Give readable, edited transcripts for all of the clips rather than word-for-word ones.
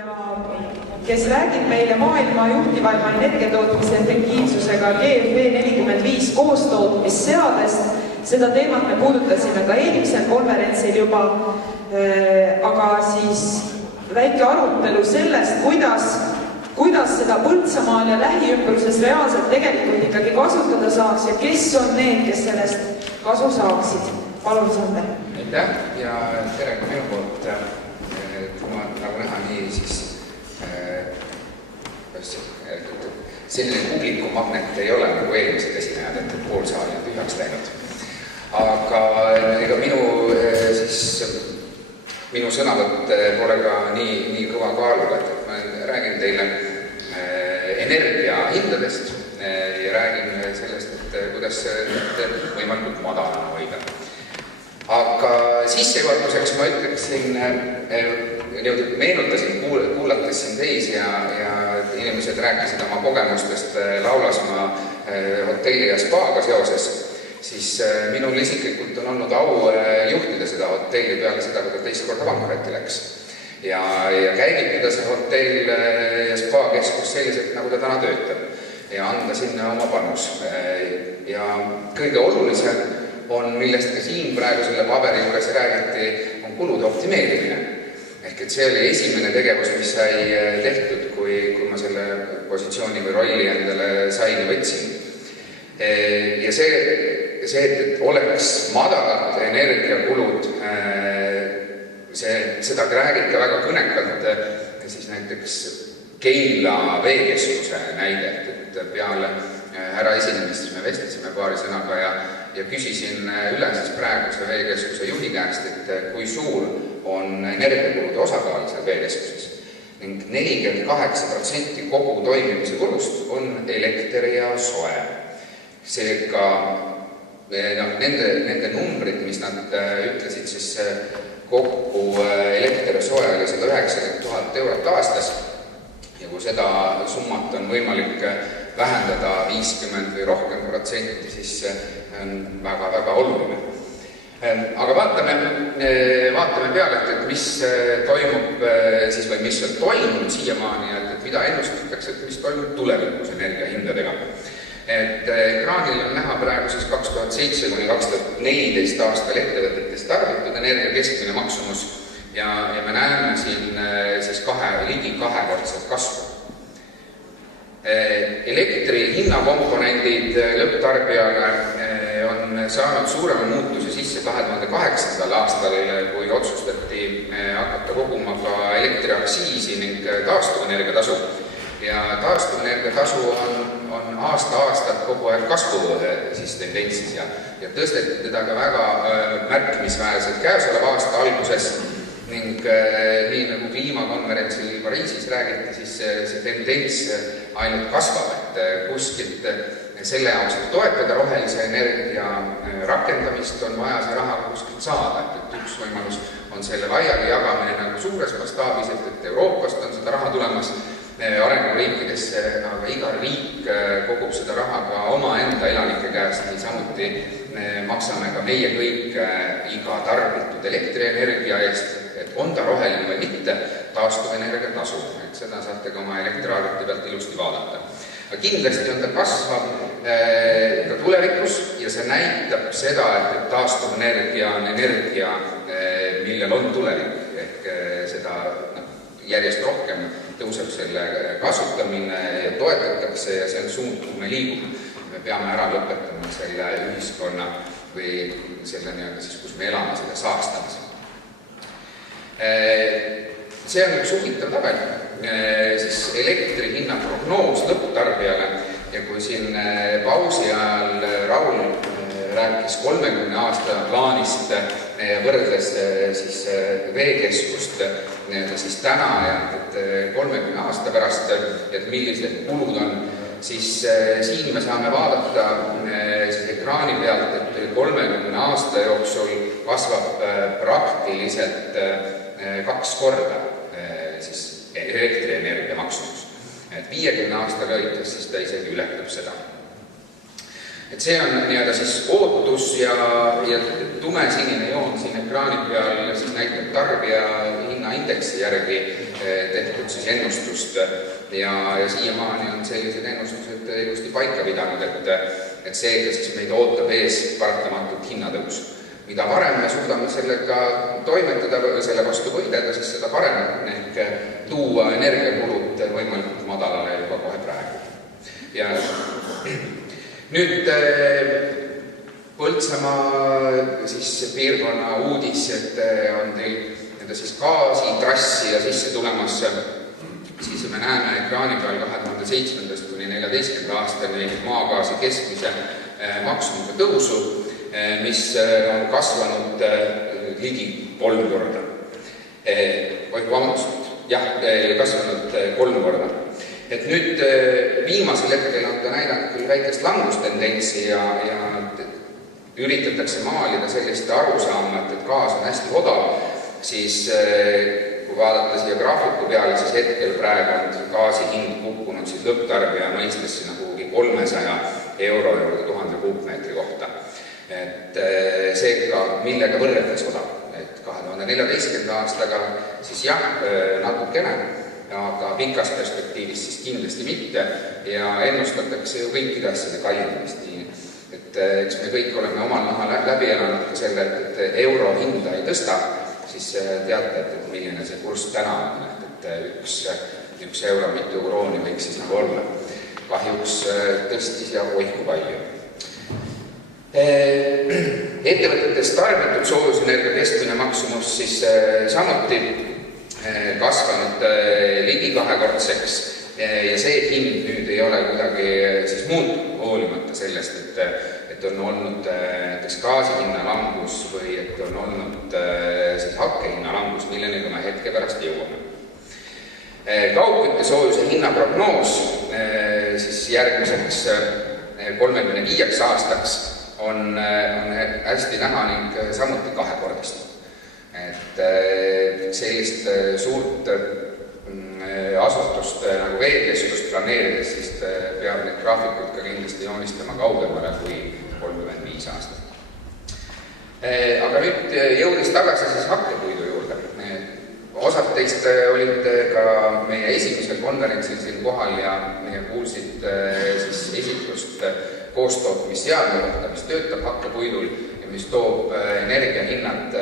ja kes räägib meile maailma juhtivaima energiatootmise efektiivsusega GFB 45 koostootmisseadest. Seda teemat me puudutasime ka eelmisel konverentsil juba, aga siis väike arutelu sellest, kuidas seda Põltsamaal ja lähiümbruses reaalselt tegelikult ikkagi kasutada saaks ja kes on need, kes sellest kasu saaksid. Palun, Sander. Aitäh ja tere ka minu poolt. Kui ma nagu näha nii, siis selline publikumagnet ei ole nagu eelmised esinejad, et pool saali on tühjaks läinud. Aga ega minu sõnavõtt pole ka nii kõva kaaluga, et ma räägin teile energia hindadest ja räägin sellest, et kuidas võimalikult madalana hoida. Aga sissejuhatuseks ma ütleksin, meenutasin, kuulates siin teisi ja inimesed rääkisid oma kogemustest Laulasmaa hotelli ja spaaga seoses, siis minul isiklikult on olnud au juhtida seda hotelli peale seda, kui ta teist korda pankrotti läks. Ja käivitada see hotell ja spaakeskus selliselt, nagu ta täna töötab ja anda sinna oma panus. Ja kõige olulisem on, millest ka siin praegu selle paberi juures räägiti, on kulude optimeerimine. Ehk et see oli esimene tegevus, mis sai tehtud, kui ma selle positsiooni või rolli endale sain ja võtsin. Ja see, et oleks madalad energiakulud, seda räägib ka väga kõnekalt siis näiteks Keila veekeskuse näide, et peale härra esinemist me vestlesime paari sõnaga ja küsisin üle siis praeguse veekeskuse juhi käest, et kui suur on energiakulude osakaal seal veekeskuses. Ning 48% kogu toimimise kulust on elekter ja soe. Seega nende numbrid, mis nad ütlesid, siis kokku elekter ja soe oli 190 000 eurot aastas. Ja kui seda summat on võimalik vähendada 50 või rohkem protsenti, siis on väga-väga oluline. Aga vaatame peale, et mis toimub siis või mis on toimunud siiamaani, et mida ennustatakse, et mis toimub tulevikus energiahindadega. Et ekraanil on näha praegu siis 2007–2014 aastal ettevõtetest tarbitud energia keskmine maksumus ja me näeme siin siis ligi kahekordset kasvu. Elektri hinnakomponendid lõpptarbijale on saanud suurema muutuse sisse 2008. aastal, kui otsustati hakata koguma ka elektriaktsiisi ning taastuvenergiatasu. Ja taastuvenergiatasu on aasta-aastat kogu aeg kasvu siis tendentsis ja tõsteti teda ka väga märkimisväärselt käesoleva aasta alguses. Ning nii nagu kliimakonverentsil Pariisis räägiti, siis see tendents ainult kasvab, et kuskilt selle jaoks, et toetada rohelise energia rakendamist, on vaja see raha kuskilt saada. Et üks võimalus on selle laiali jagamine nagu suures mastaabis, et Euroopast on seda raha tulemas arenguriikidesse, aga iga riik kogub seda raha ka oma enda elanike käest, nii samuti maksame ka meie kõik iga tarbitud elektrienergia eest, et on ta roheline või mitte, taastuvenergia tasu. Et seda saate ka oma elektriarvuti pealt ilusti vaadata. Aga kindlasti on ta kasvav ka tulevikus ja see näitab seda, et taastuvenergia on energia, millel on tulevik. Ehk seda järjest rohkem tõuseb selle kasutamine ja toetatakse ja see on suund, kuhu me liigume. Me peame ära lõpetama selle ühiskonna või selle siis, kus me elame, selle saastamise. See on üks huvitav tabel, siis elektri hinna prognoos lõpptarbijale ja kui siin pausi ajal Raul rääkis 30 aasta plaanist ja võrdles siis veekeskust siis täna ja 30 aasta pärast, et millised kulud on, siis siin me saame vaadata siis ekraani pealt, et 30 aasta jooksul kasvab praktiliselt 2 korda siis elektrienergia maksumus. Et 50 aasta lõikes siis ta isegi ületab seda. Et see on nii-öelda siis ootus ja tumesinine joon siin ekraani peal siis näitab tarbija hinnaindeksi järgi tehtud siis ennustust ja siiamaani on sellised ennustused ilusti paika pidanud, et seega siis meid ootab ees paratamatult hinnatõus. Mida varem me suudame sellega toimetada, selle vastu võidelda, siis seda parem ehk tuua energiakulud võimalikult madalale juba kohe praegu. Ja nüüd Põltsamaa siis piirkonna uudis, et on teil siis gaasitrassi ja sisse tulemas, siis me näeme ekraani peal 2007. kuni 2014. aastani maagaasi keskmise maksumuse tõusu, mis on kasvanud ligi 3 korda. Kasvanud 3 korda. Et nüüd viimasel hetkel on ta näidanud küll väikest langustendentsi ja üritatakse maalida sellist arusaama, et gaas on hästi odav, siis kui vaadata siia graafiku peale, siis hetkel praegu on gaasi hind kukkunud siis lõpptarbija mõistes sinna kuhugi 300 euro juurde 1000 kuupmeetri kohta. Et seega millega võrreldes odav, et 2014. aastaga siis jah, natukene, aga pikas perspektiivis siis kindlasti mitte ja ennustatakse ju kõikide asjade kallinemist. Et eks me kõik oleme omal nahal läbi elanud ka selle, et euro hinda ei tõsta, siis teate, et milline see kurss täna on, et üks euro mitu krooni võiks siis nagu olla. Kahjuks tõstis ja oiku palju. Ettevõtetes tarbitud soojusenergia keskmine maksumus siis samuti kasvanud ligi 2-kordseks ja see hind nüüd ei ole kuidagi siis muutunud hoolimata sellest, et on olnud näiteks gaasi hinna langus või et on olnud siis hakke hinna langus, milleni me hetke pärast jõuame. Kaugkütte soojuse hinna prognoos siis järgmiseks 35 aastaks on hästi näha ning samuti 2-kordist. Et sellist suurt asutust nagu veekeskust planeerides, siis peab need graafikud ka kindlasti joonistama kaugemale kui 35 aastat. Aga nüüd jõudes tagasi siis hakkepuidu juurde. Osad teist olid ka meie esimesel konverentsil siin kohal ja kuulsid siis esitlust koostootmisseadme kohta, mis töötab hakkepuidul ja mis toob energiahinnad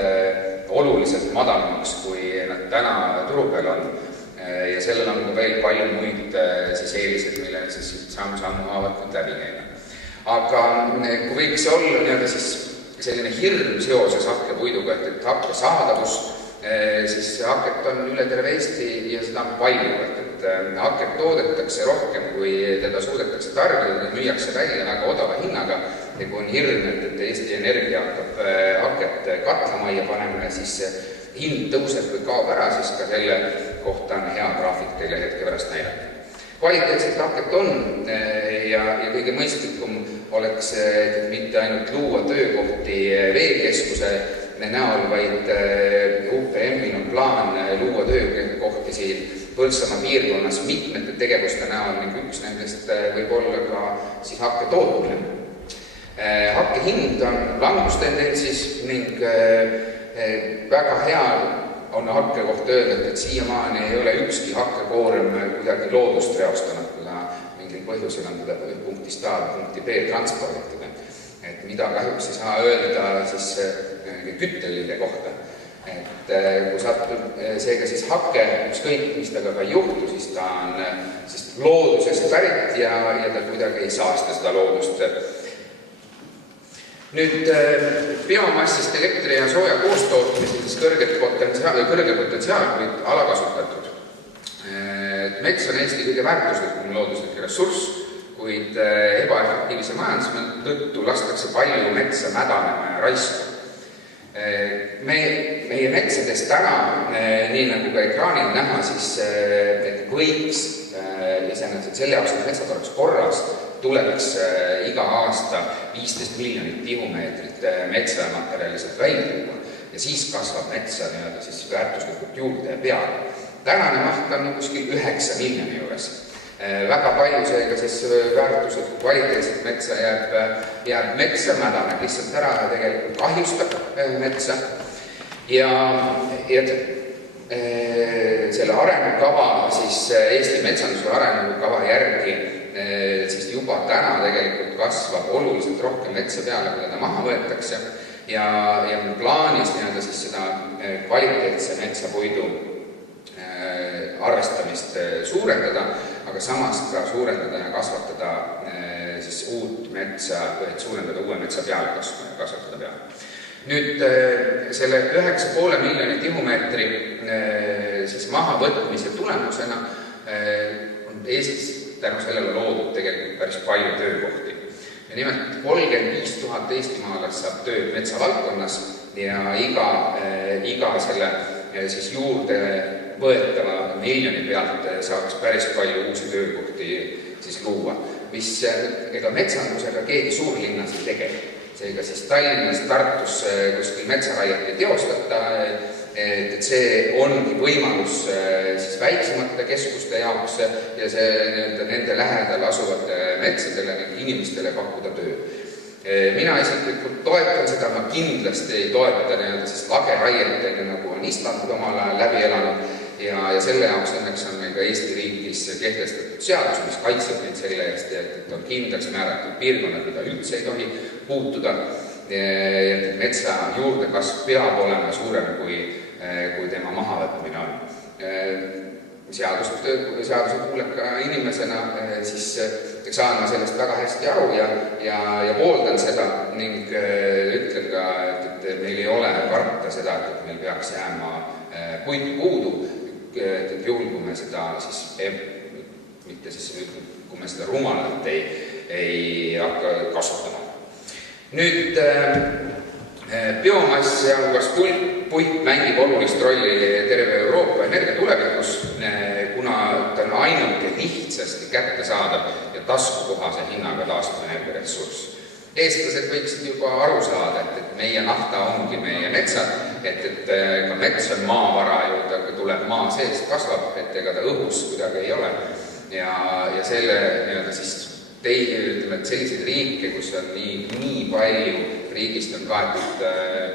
oluliselt madalamaks, kui nad täna turu peal on. Ja sellel on ka veel palju muid siis eelised, mille siis sammu haavad nüüd läbi käima. Aga kui võiks olla nii-öelda siis selline hirm seoses hakkepuiduga, et hakke saadavus, siis haket on üle terve Eesti ja seda on palju, et haket toodetakse rohkem, kui teda suudetakse tarbida, müüakse välja väga odava hinnaga ja kui on hirm, et Eesti Energia hakkab haket katlamajja panema, siis hind tõuseb või kaob ära, siis ka selle kohta on hea graafik teile hetke pärast näidata. Kvaliteetset haket on ja kõige mõistlikum oleks mitte ainult luua töökohti veekeskuse näol, vaid UPM-il on plaan luua töökohti siin Põltsamaa piirkonnas mitmete tegevuste näol ning üks nendest võib olla ka siis hakke tootmine. Hakke hind on langustendentsis ning väga hea on hakke kohta öelda, et siiamaani ei ole ükski hakkekoorem kuidagi loodust reostanud, kuna mingil põhjusel on teda punktist A punkti B transporditud. Et mida kahjuks ei saa öelda siis küttelile kohta. Et kui satub seega siis hakke, ükskõik mis temaga ka ei juhtu, siis ta on siis loodusest pärit ja ta kuidagi ei saasta seda loodust. Nüüd biomassist elektri ja sooja koostootmisel siis kõrge potentsiaal, kuid alakasutatud. Mets on Eesti kõige väärtuslikum looduslik ressurss, kuid ebaefektiivse majanduse tõttu lastakse palju metsa mädanema ja raisku. Meie metsades täna, nii nagu ka ekraanil näha, siis võiks iseenesest selle jaoks, et metsad oleks korras, tuleks iga aasta 15 miljonit tihumeetrit metsamaterjaliselt välja tuua ja siis kasvab metsa siis väärtuslikult juurde ja peale. Tänane maht on kuskil 9 miljoni juures Väga palju seega siis väärtuslikku kvaliteetset metsa jääb metsa, mädaneb lihtsalt ära ja tegelikult kahjustab metsa. Ja selle arengukava, siis Eesti metsanduse arengukava järgi siis juba täna tegelikult kasvab oluliselt rohkem metsa peale, kui teda maha võetakse ja on plaanis siis seda kvaliteetse metsapuidu arvestamist suurendada, aga samas ka suurendada ja kasvatada siis uut metsa, et suurendada uue metsa peale kasvatada peale. Nüüd selle 9,5 miljoni tihumeetri siis mahavõtmise tulemusena on Eestis tänu sellele loodud tegelikult päris palju töökohti. Ja nimelt 35 000 eestimaalast saab tööd metsavaldkonnas ja iga selle siis juurde võetava miljoni pealt saaks päris palju uusi töökohti siis luua, mis ega metsandusega keegi suurlinnas ei tegele. Seega siis Tallinnas, Tartus kuskil metsaraiet ei teostata, et see ongi võimalus siis väiksemate keskuste jaoks ja nende lähedal asuvate metsadele ning inimestele pakkuda töö. Mina isiklikult toetan seda, ma kindlasti ei toeta siis lageraiet, nagu on Island omal ajal läbi elanud ja selle jaoks õnneks on meil ka Eesti riigis kehtestatud seadus, mis kaitseb neid selle eest, et on kindlaks määratud piirkonnad, mida üldse ei tohi puutuda. Metsa juurdekasv peab olema suurem, kui tema mahavõtmine on. Seaduse kuuleka inimesena siis saan ma sellest väga hästi aru ja pooldan seda ning ütlen ka, et meil ei ole karta seda, et meil peaks jääma puitu puudu, et juhul, kui me seda siis, mitte siis, kui me seda rumalalt ei hakka kasutama. Nüüd biomass ja puit mängib olulist rolli terve Euroopa energia tulevikus, kuna ta on ainuke lihtsasti kättesaadav ja taskukohase hinnaga taastuvenergia ressurss. Eestlased võiksid juba aru saada, et meie nafta ongi meie metsad, et ka mets on maavara ju, ta tuleb maa seest, kasvab, et ega ta õhus kuidagi ei ole. Ja selle siis ütleme, et selliseid riike, kus on nii palju riigist on kaetud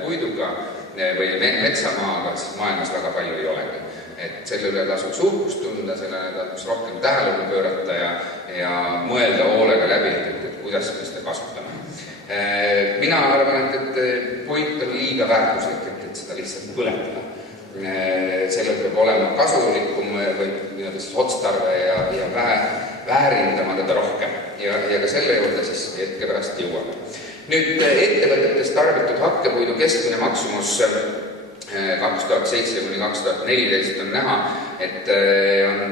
puiduga või metsamaaga, siis maailmas väga palju ei olegi. Et selle üle tasuks uhkust tunda, sellele tasuks rohkem tähelepanu pöörata ja mõelda hoolega läbi, et kuidas me seda kasutame. Mina arvan, et puit on liiga väärtuslik, et seda lihtsalt põletada. Sellel peab olema kasulikum või otstarve ja väärindama teda rohkem ja ka selle juurde siis hetke pärast jõuame. Nüüd ettevõtetes tarbitud hakkepuidu keskmine maksumus 2007–2014 on näha, et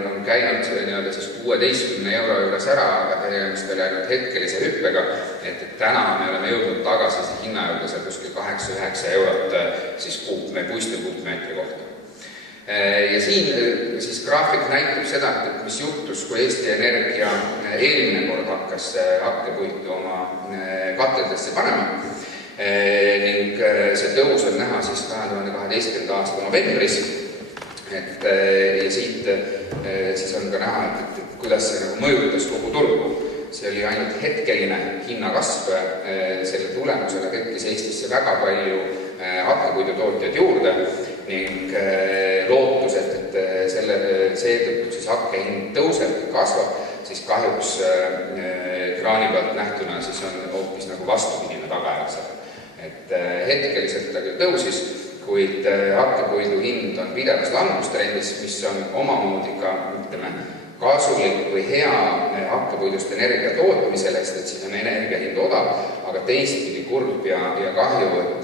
on käinud siis 16 euro juures ära, aga tegemist oli ainult hetkelise hüppega, et täna me oleme jõudnud tagasi hinna juurde seal kuskil 8-9 eurot siis puistu kuupmeetri kohta. Ja siin siis graafik näitab seda, et mis juhtus, kui Eesti Energia eelmine kord hakkas hakkepuitu oma kateldesse panema. Ning see tõus on näha siis 2012. aasta novembris, ja siit siis on ka näha, et kuidas see mõjutas kogu turgu. See oli ainult hetkeline hinnakasv, selle tulemusena tekkis Eestisse väga palju hakkepuidutootjaid juurde ning lootus, et seetõttu siis hakke hind tõuseb ja kasvab, siis kahjuks kraani pealt nähtuna siis on hoopis nagu vastupidine tagajärg. Et hetkeliselt ta küll tõusis, kuid hakkepuidu hind on pidevas langustrendis, mis on omamoodi ka kasulik või hea hakkepuidust energia tootmisele, sest et siis on energia hind odav, aga teistpidi kurb ja kahju, et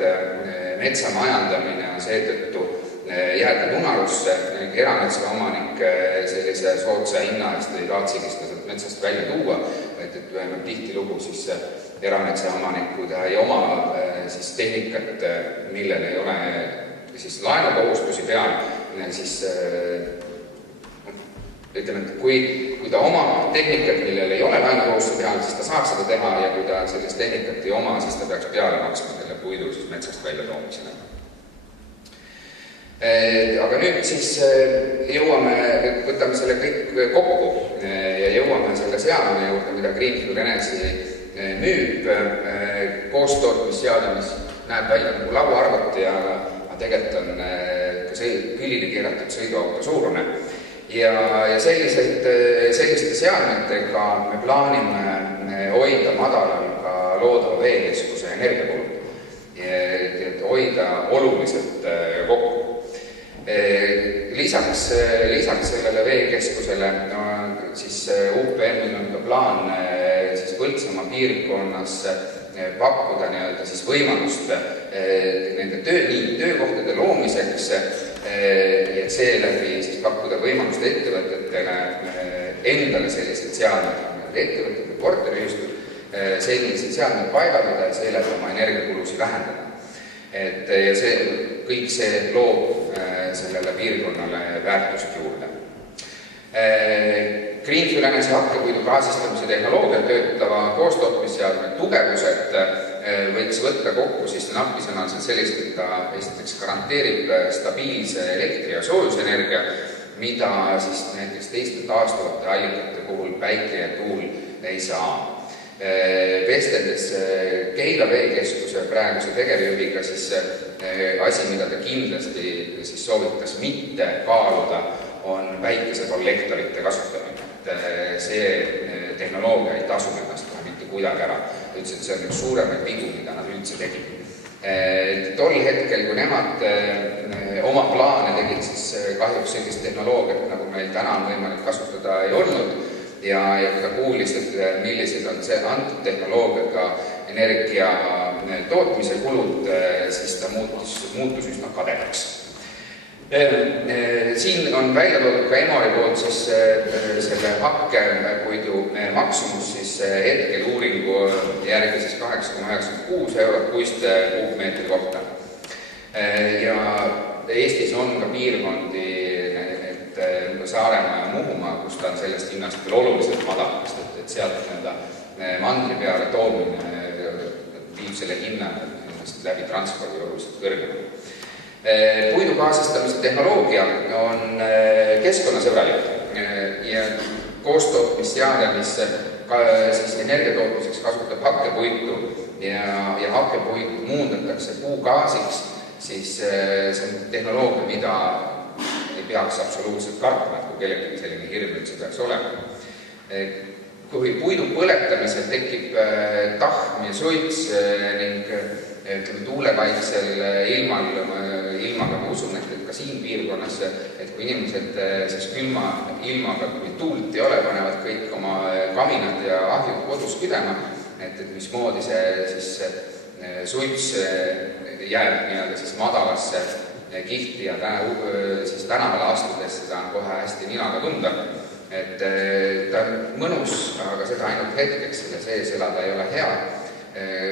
metsa majandamine on seetõttu jääda unarusse, erametsa omanik sellise sootsa hinna eest ei taatsigi seda metsast välja tuua, et vähemalt tihtilugu siis erametsa omanikud ei oma siis tehnikat, millel ei ole siis laenukohustusi peal, siis ütleme, et kui ta omab tehnikat, millel ei ole laenukohustusi peal, siis ta saab seda teha ja kui ta sellist tehnikat ei oma, siis ta peaks peale maksma selle puidu siis metsast välja toomisena. Aga nüüd siis võtame selle kõik kokku ja jõuame selle seadme juurde, mida Greenfield Energy müüb. Koostootmisseade, mis näeb välja nagu lauaarvuti, aga tegelikult on ka külili keeratud sõiduauto suurune. Ja selliste seadmetega me plaanime hoida madalal ka loodava veekeskuse energiakulu, et hoida oluliselt kokku. Lisaks sellele veekeskusele siis UPM-il on ka plaan siis Põltsamaa piirkonnas pakkuda siis võimalust nende töökohtade loomiseks, et seeläbi siis pakkuda võimalust ettevõtetele endale sellised seadmed, ettevõtted, korteriühistud, sellised seadmed paigaldada ja seeläbi oma energiakulusid vähendada. Ja kõik see loob sellele piirkonnale väärtust juurde. Greenfield Energy hakkepuidu gaasistamise tehnoloogia töötava koostootmisseadme tugevused võiks võtta kokku siis napisõnaliselt sellist, et ta esiteks garanteerib stabiilse elektri- ja soojusenergia, mida siis näiteks teiste taastuvate allikate puhul päike ja tuul ei saa. Vesteldes Keila veekeskuse praeguse tegevjuhiga, siis asi, mida ta kindlasti siis soovitas mitte kaaluda, on päikesekollektorite kasutamine. See tehnoloogia ei tasu ennast mitte kuidagi ära. Ta ütles, et see on üks suuremaid vigu, mida nad üldse tegid. Tol hetkel, kui nemad oma plaane tegid, siis kahjuks sellist tehnoloogiat, nagu meil täna on võimalik kasutada, ei olnud. Ja ta kuulis, et millised on see antud tehnoloogiaga energia tootmise kulud, siis ta muutus üsna kadedaks. Siin on välja toodud ka Emori poolt siis selle hakkepuidu maksumus siis hetkel uuringu järgi siis 8,96 eurot puiste kuupmeetri kohta. Ja Eestis on ka piirkondi, Saaremaa ja Muhumaa, kus ta on sellest hinnast veel oluliselt madalast, et sealt mandri peale toomine viib selle hinna läbi transpordi oluliselt kõrgemale. Puidu gaasistamise tehnoloogia on keskkonnasõbralik ja koostootmisseade, mis siis energiatootmiseks kasutab hakkepuitu ja hakkepuitu muundatakse puugaasiks, siis see on tehnoloogia, mida ei peaks absoluutselt kartma, kui kellelgi selline hirm üldse peaks olema. Kui puidu põletamisel tekib tahm ja suits ning tuulekaitsel ilmaga ma usun, et ka siin piirkonnas, et kui inimesed siis külma ilmaga, kui tuult ei ole, panevad kõik oma kaminad ja ahjud kodus küdema, et mismoodi see siis suits jääb siis madalasse kihti ja siis tänavale astudes seda on kohe hästi ninaga tunda. Et ta on mõnus, aga seda ainult hetkeks, selle sees elada ei ole hea.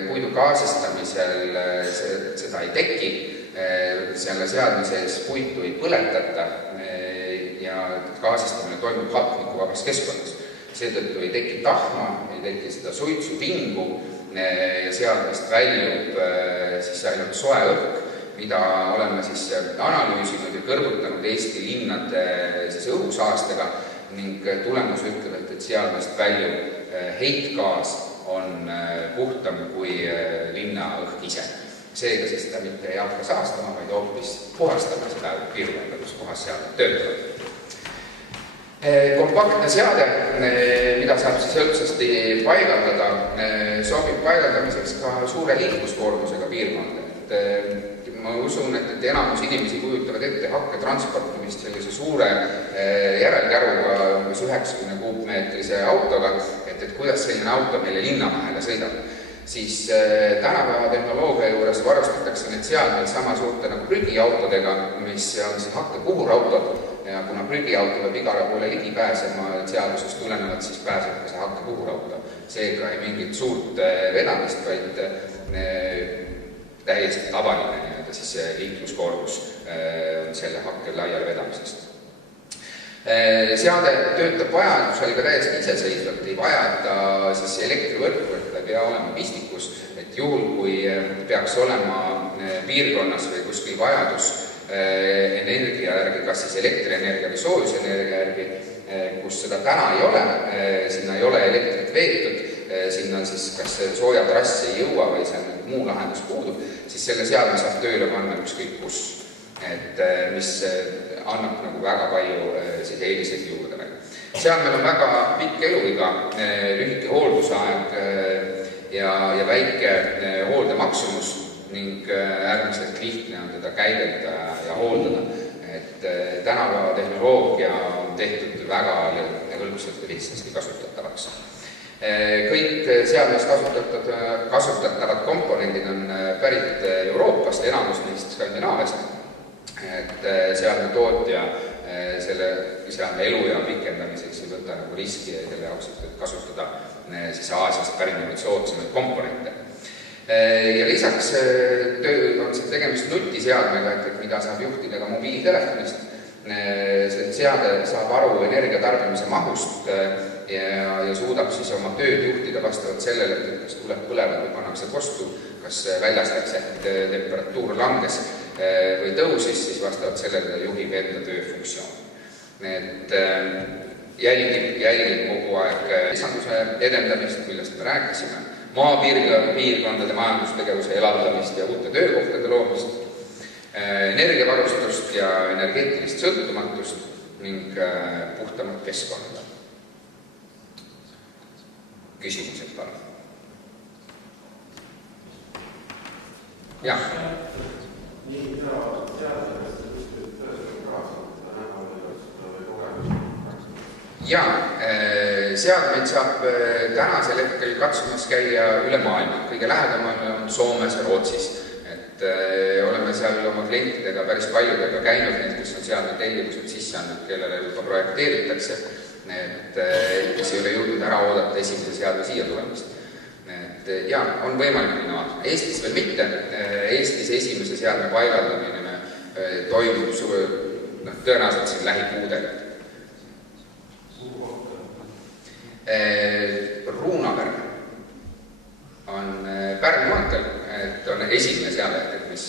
Puidu gaasistamisel seda ei teki, selle seadme sees puitu ei põletata ja gaasistamine toimub hapnikuvabas keskkonnas. Seetõttu ei teki tahma, ei teki seda suitsu pingu ja seadmest väljub siis ainult soe õhk, mida oleme siis analüüsinud ja kõrvutanud Eesti linnade siis õhusaastega ning tulemus ütleb, et seadmest väljub heitgaas on puhtam kui linna õhk ise. Seega siis ta mitte ei hakka saastama, vaid hoopis puhastama seda piirkonda, kus kohas seadmed töötavad. Kompaktne seade, mida saab siis hõlpsasti paigaldada, sobib paigaldamiseks ka suure liikluskoormusega piirkonda. Ma usun, et enamus inimesi kujutavad ette hakke transportimist sellise suure järelkäruga, umbes 90 kuupmeetrise autoga, et kuidas selline auto meile linnamahele sõidab. Siis tänapäeva tehnoloogia juures varustatakse need seadmed sama suurte nagu prügiautodega, mis on siin hakkepuhurautod ja kuna prügiauto peab igale poole ligi pääsema seadusest tulenevalt, siis pääseb ka see hakkepuhurauto. Seega ei mingit suurt vedamist, vaid täiesti tavaline siis liikluskoormus on selle hakke laiale vedamisest. Seade töötab vajadusel ka täiesti iseseisvalt, ei vaja, et ta siis elektrivõrku, et ta ei pea olema pistikus, et juhul, kui peaks olema piirkonnas või kuskil vajadus energia järgi, kas siis elektrienergia või soojusenergia järgi, kus seda täna ei ole, sinna ei ole elektrit veetud, sinna siis kas soojatrass ei jõua või seal muu lahendus puudub, siis selle seadme saab tööle panna ükskõik kus, mis annab nagu väga palju eeliseid juurde veel. Seadmel on väga pikk eluiga, lühike hooldusaeg ja väike hooldemaksumus ning äärmiselt lihtne on teda käidelda ja hooldada. Tänapäeva tehnoloogia on tehtud väga hõlpsalt ja lihtsasti kasutatavaks. Kõik seadmes kasutatavad komponendid on pärit Euroopast, enamus neist Skandinaaviast. Seadme tootja selle seadme eluea pikendamiseks ei võta nagu riski ja selle jaoks, et kasutada siis Aasiast pärinevaid soodsamaid komponente. Ja lisaks on see tegemist nutiseadmega, et mida saab juhtida ka mobiiltelefonist. See seade saab aru energiatarbimise mahust ja suudab siis oma tööd juhtida vastavalt sellele, et kas tuleb põlevad või pannakse kostu, kas väljas läks, et temperatuur langes või tõusis, siis vastavalt sellele juhib enda tööfunktsioon. Jälgib kogu aeg lisanduse edendamist, millest me rääkisime, maapiirkondade majandustegevuse elavdamist ja uute töökohtade loomist, energiavarustust ja energeetilist sõltumatust ning puhtamat keskkonda. Küsimused, palun. Jah. Seadmeid saab tänasel hetkel katsumas käia üle maailma. Kõige lähedamal on Soomes ja Rootsis. Oleme seal oma klientidega päris paljudega käinud, need, kes on seadmed tellimused sisse andnud, kellele juba projekteeritakse, kes ei ole jõudnud ära oodata esimese seadme siia tulemist. On võimalik minna vaatama. Eestis veel mitte. Eestis esimese seadme paigaldamine toimub tõenäoliselt siin lähikuudel. Ruunaverk on Pärnu maanteel, et on esimene seade, mis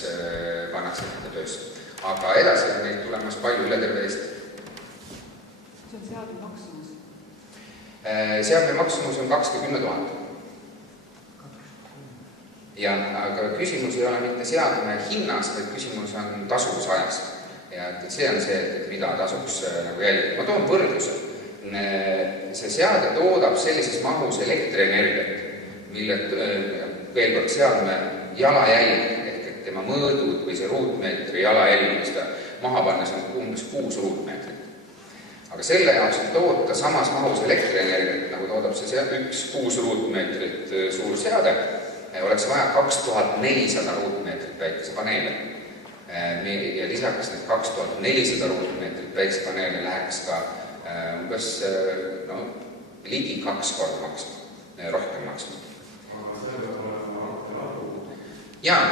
pannakse nende töösse. Aga edasi on neid tulemas palju üle terve Eesti. See on seadme maksumus? Seadme maksumus on 210 000. Aga küsimus ei ole mitte seadme hinnas, vaid küsimus on tasuvusajas. Ja see on see, et mida tasuks jälgida. Ma toon võrdluse. See seade toodab sellises mahus elektrienergiat, mille veel kord seadme jalajälg, ehk tema mõõdud või see ruutmeetri jalajälg, mis ta maha pannes on umbes 6 ruutmeetrit. Aga selle jaoks, et toota samas mahus elektrienergiat, nagu toodab see 6 ruutmeetrit suur seade, oleks vaja 2400 ruutmeetrit päikesepaneele. Ja lisaks need 2400 ruutmeetrit päikesepaneele läheks ka umbes ligi 2 korda maksma, rohkem maksma. Aga selle olema hakkelaadu? Jaa,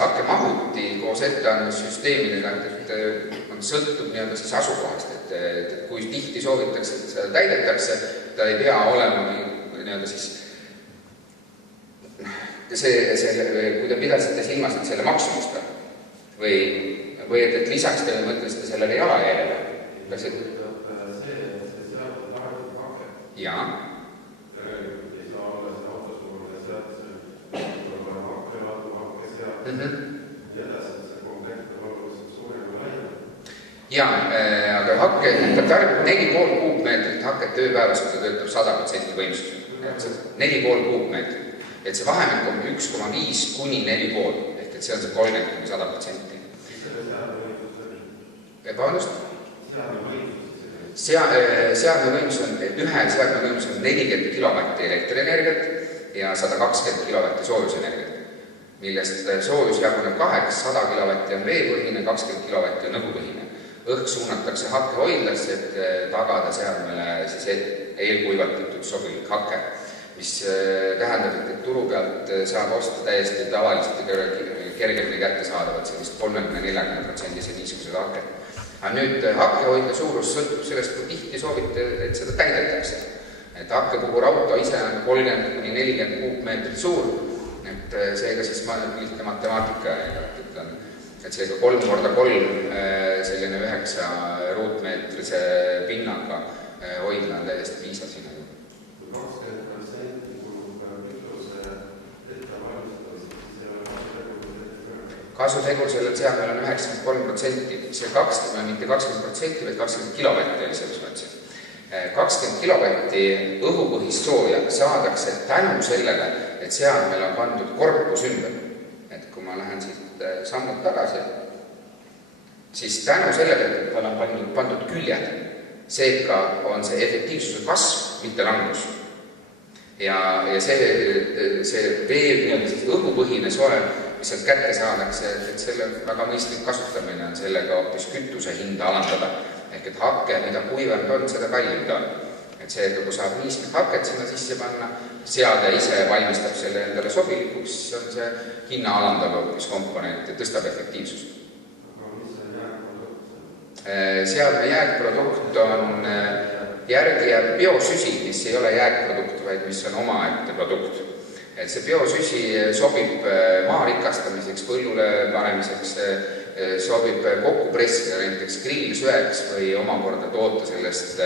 hakkemahuti koos etteandussüsteemidega, et sõltub siis asukohast, et kui tihti soovitakse, et seda täidetakse, ta ei pea olema siis kui te pidasite silmas, et selle maksumust või et lisaks te mõtlesite sellele jalajäljele. See sealt lahendab hakke. Jaa. Tegelikult ei saa olla see autosuurune seaduse, tuleb hakkelaadu, hakkesead. Ja edasi see konkreetne oluliselt suurem ja laiem. Jaa, aga hakke tarbib 4,5 kuupmeetrit hakket tööpäevas, kui ta töötab 100% võimsus. 4,5 kuupmeetrit. Et see vahemik on 1,5 kuni 4,5, ehk et see on see 30–100%. Vabandust? Seadme võimsus on, ühe seadme võimsus on 40 kilovatti elektrienergiat ja 120 kilovatti soojusenergiat, millest soojus jaguneb 2, 100 kilovatti on veepõhine, 20 kilovatti on õhupõhine. Õhk suunatakse hakkehoidlasse, et tagada seadmele eelkuivatatud sobilik hakke, mis tähendab, et turu pealt saab osta täiesti tavalist kergemini kättesaadavat sellist 30–40% niisugused hakket. Aga nüüd hakkehoidla suurus sõltub sellest, kui tihti soovite, et seda täidetakse. et hakkepugurauto ise on 30–40 kuupmeetrit suur, et seega siis lihtne matemaatika, et seega 3x3 selline 9 ruutmeetrise pinnaga hoidla on täiesti piisav sinna. 20% kulub kütuse ettevalmistamiseks, siis ei ole kasutegur sellel seadmel on 93%, see 20 on mitte 20%, vaid 20 kilovatti oli selles mõttes. 20 kilovatti õhupõhist sooja saadakse tänu sellele, et seadmel on pandud korpus ümber. Et kui ma lähen siit sammud tagasi, siis tänu sellele, et tal on pandud küljed, seega on see efektiivsuse kasv, mitte langus. Ja see vee õhupõhine soe, mis sealt kätte saadakse, et selle väga mõistlik kasutamine on sellega hoopis kütuse hinda alandada. Ehk et hakke, mida kuivanud on, seda kallim ta on. Et seega, kui saab niismit haket sinna sisse panna, seade ise valmistab selle endale sobilikuks, siis on see hinna alandav hoopis komponent ja tõstab efektiivsust. Aga mis on jääkprodukt? Seadme jääkprodukt on järgi biosüsi, mis ei ole jääkprodukt, vaid mis on omaette produkt. Et see biosüsi sobib maa rikastamiseks, põllule panemiseks, sobib kokku pressida näiteks grillsöeks või omakorda toota sellest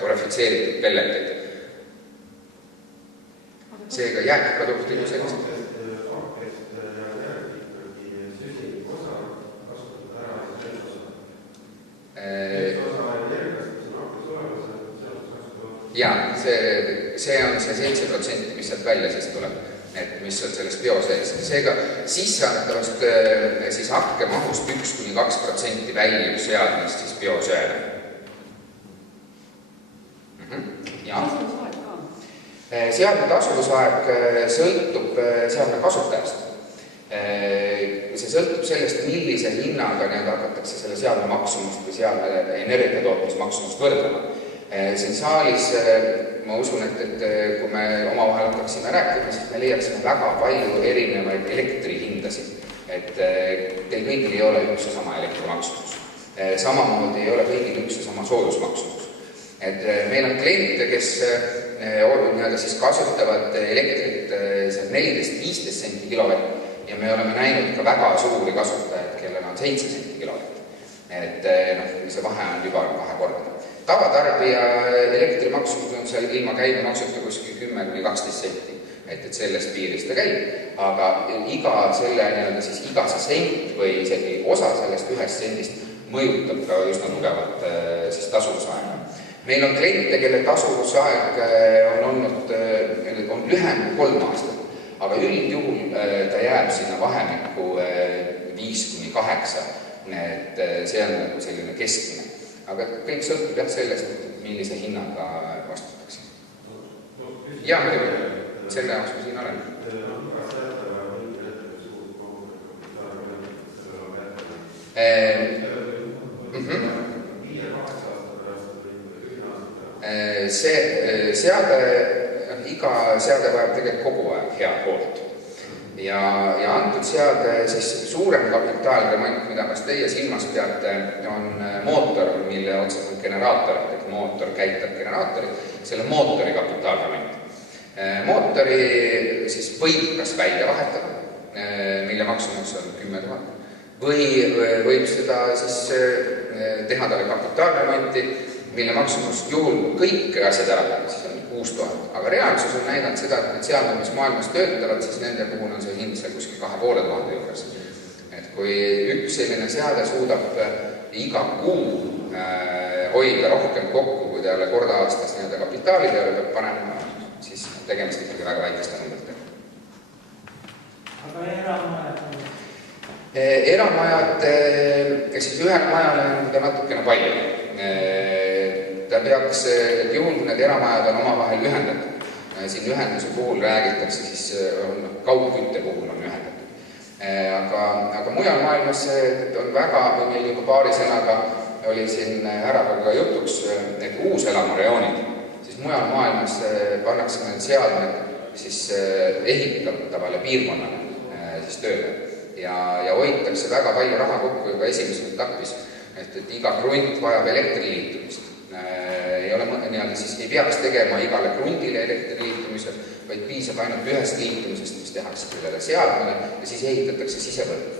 torrefitseeritud pelleteid. Seega jääkprodukti ju sellist. Hakkest järgi ikkagi süsinik osa kasutada ära see osa on järgast, mis on hakkes olemas, sealt kasutada. Jaa, see on see 7%, mis sealt välja siis tuleb. Et mis on sellest biosees. Seega sisseantavast siis hakke mahust 1–2% väljub seadmest siis biosööle. Seadme tasuvusaeg sõltub seadme kasutajast. See sõltub sellest, millise hinnaga hakatakse selle seadme maksumust või seadme energiatootmismaksumust võrdlema. Siin saalis ma usun, et kui me omavahel hakkaksime rääkima, siis me leiaksime väga palju erinevaid elektrihindasid. Et teil kõigil ei ole üks ja sama elektrimaksumus. Samamoodi ei ole kõigil üks ja sama soodusmaksumus. Et meil on kliente, kes siis kasutavad elektrit 14–15 senti kilovatt ja me oleme näinud ka väga suuri kasutajaid, kellel on 7 senti kilovatt. Et see vahe on juba kahekordne. Tavatarbija elektrimaksumus on seal ilma käibemaksuta kuskil 10–12 senti, et sellest piirist ta käib, aga iga see sent või isegi osa sellest 1 sendist mõjutab ka üsna tugevalt siis tasuvusaega. Meil on kliente, kelle tasuvusaeg on lühem kui 3 aastat, aga üldjuhul ta jääb sinna vahemikku 5–8, et see on selline keskmine. Aga kõik sõltub sellest, millise hinnaga vastutatakse. Ja muidugi, selle jaoks ma siin olen. Iga seadme on mingi ette suurt kogunenud kapitaal. 5–8 aastat pärast või 1 aasta pärast? Iga seade vajab tegelikult kogu aeg head hoolt. Ja antud seade, siis suurem kapitaalremont, mida kas teie silmas peate, on mootor, mille otsas on generaator, et mootor käitab generaatori, selle mootori kapitaalremont. Mootori siis võib kas välja vahetada, mille maksumus on 10 000, või võib seda siis teha talle kapitaalremonti, mille maksumus juhul kõik asjad ära teha, siis on 6000. Aga reaalsus on näidanud seda, et need seadmed, mis maailmas töötavad, siis nende puhul on see hind seal kuskil 2500 juures. Et kui üks selline seade suudab iga kuu hoida rohkem kokku, kui talle kord aastas kapitaali peale peab panema, siis tegemist ikkagi väga väikeste numbritega. Aga eramajad? Eramajad, siis ühele majale on ta natukene palju. Ta peaks, juhul kui need eramajad on omavahel ühendatud, siin ühenduse puhul räägitakse, siis kaugkütte puhul on ühendatud. Aga mujal maailmas on väga, meil juba paari sõnaga oli siin äraga jutuks, need uuselamureoonid, siis mujal maailmas pannakse need seadmed siis ehitatavale piirkonnale siis tööle ja hoitakse väga palju raha kokku juba esimeses etapis. et iga krunt vajab elektriliitumist. Siis ei peaks tegema igale krundile elektriliitumisel, vaid piisab ainult ühest liitumisest, mis tehakse sellele seadmele ja siis ehitatakse sisevõrgu.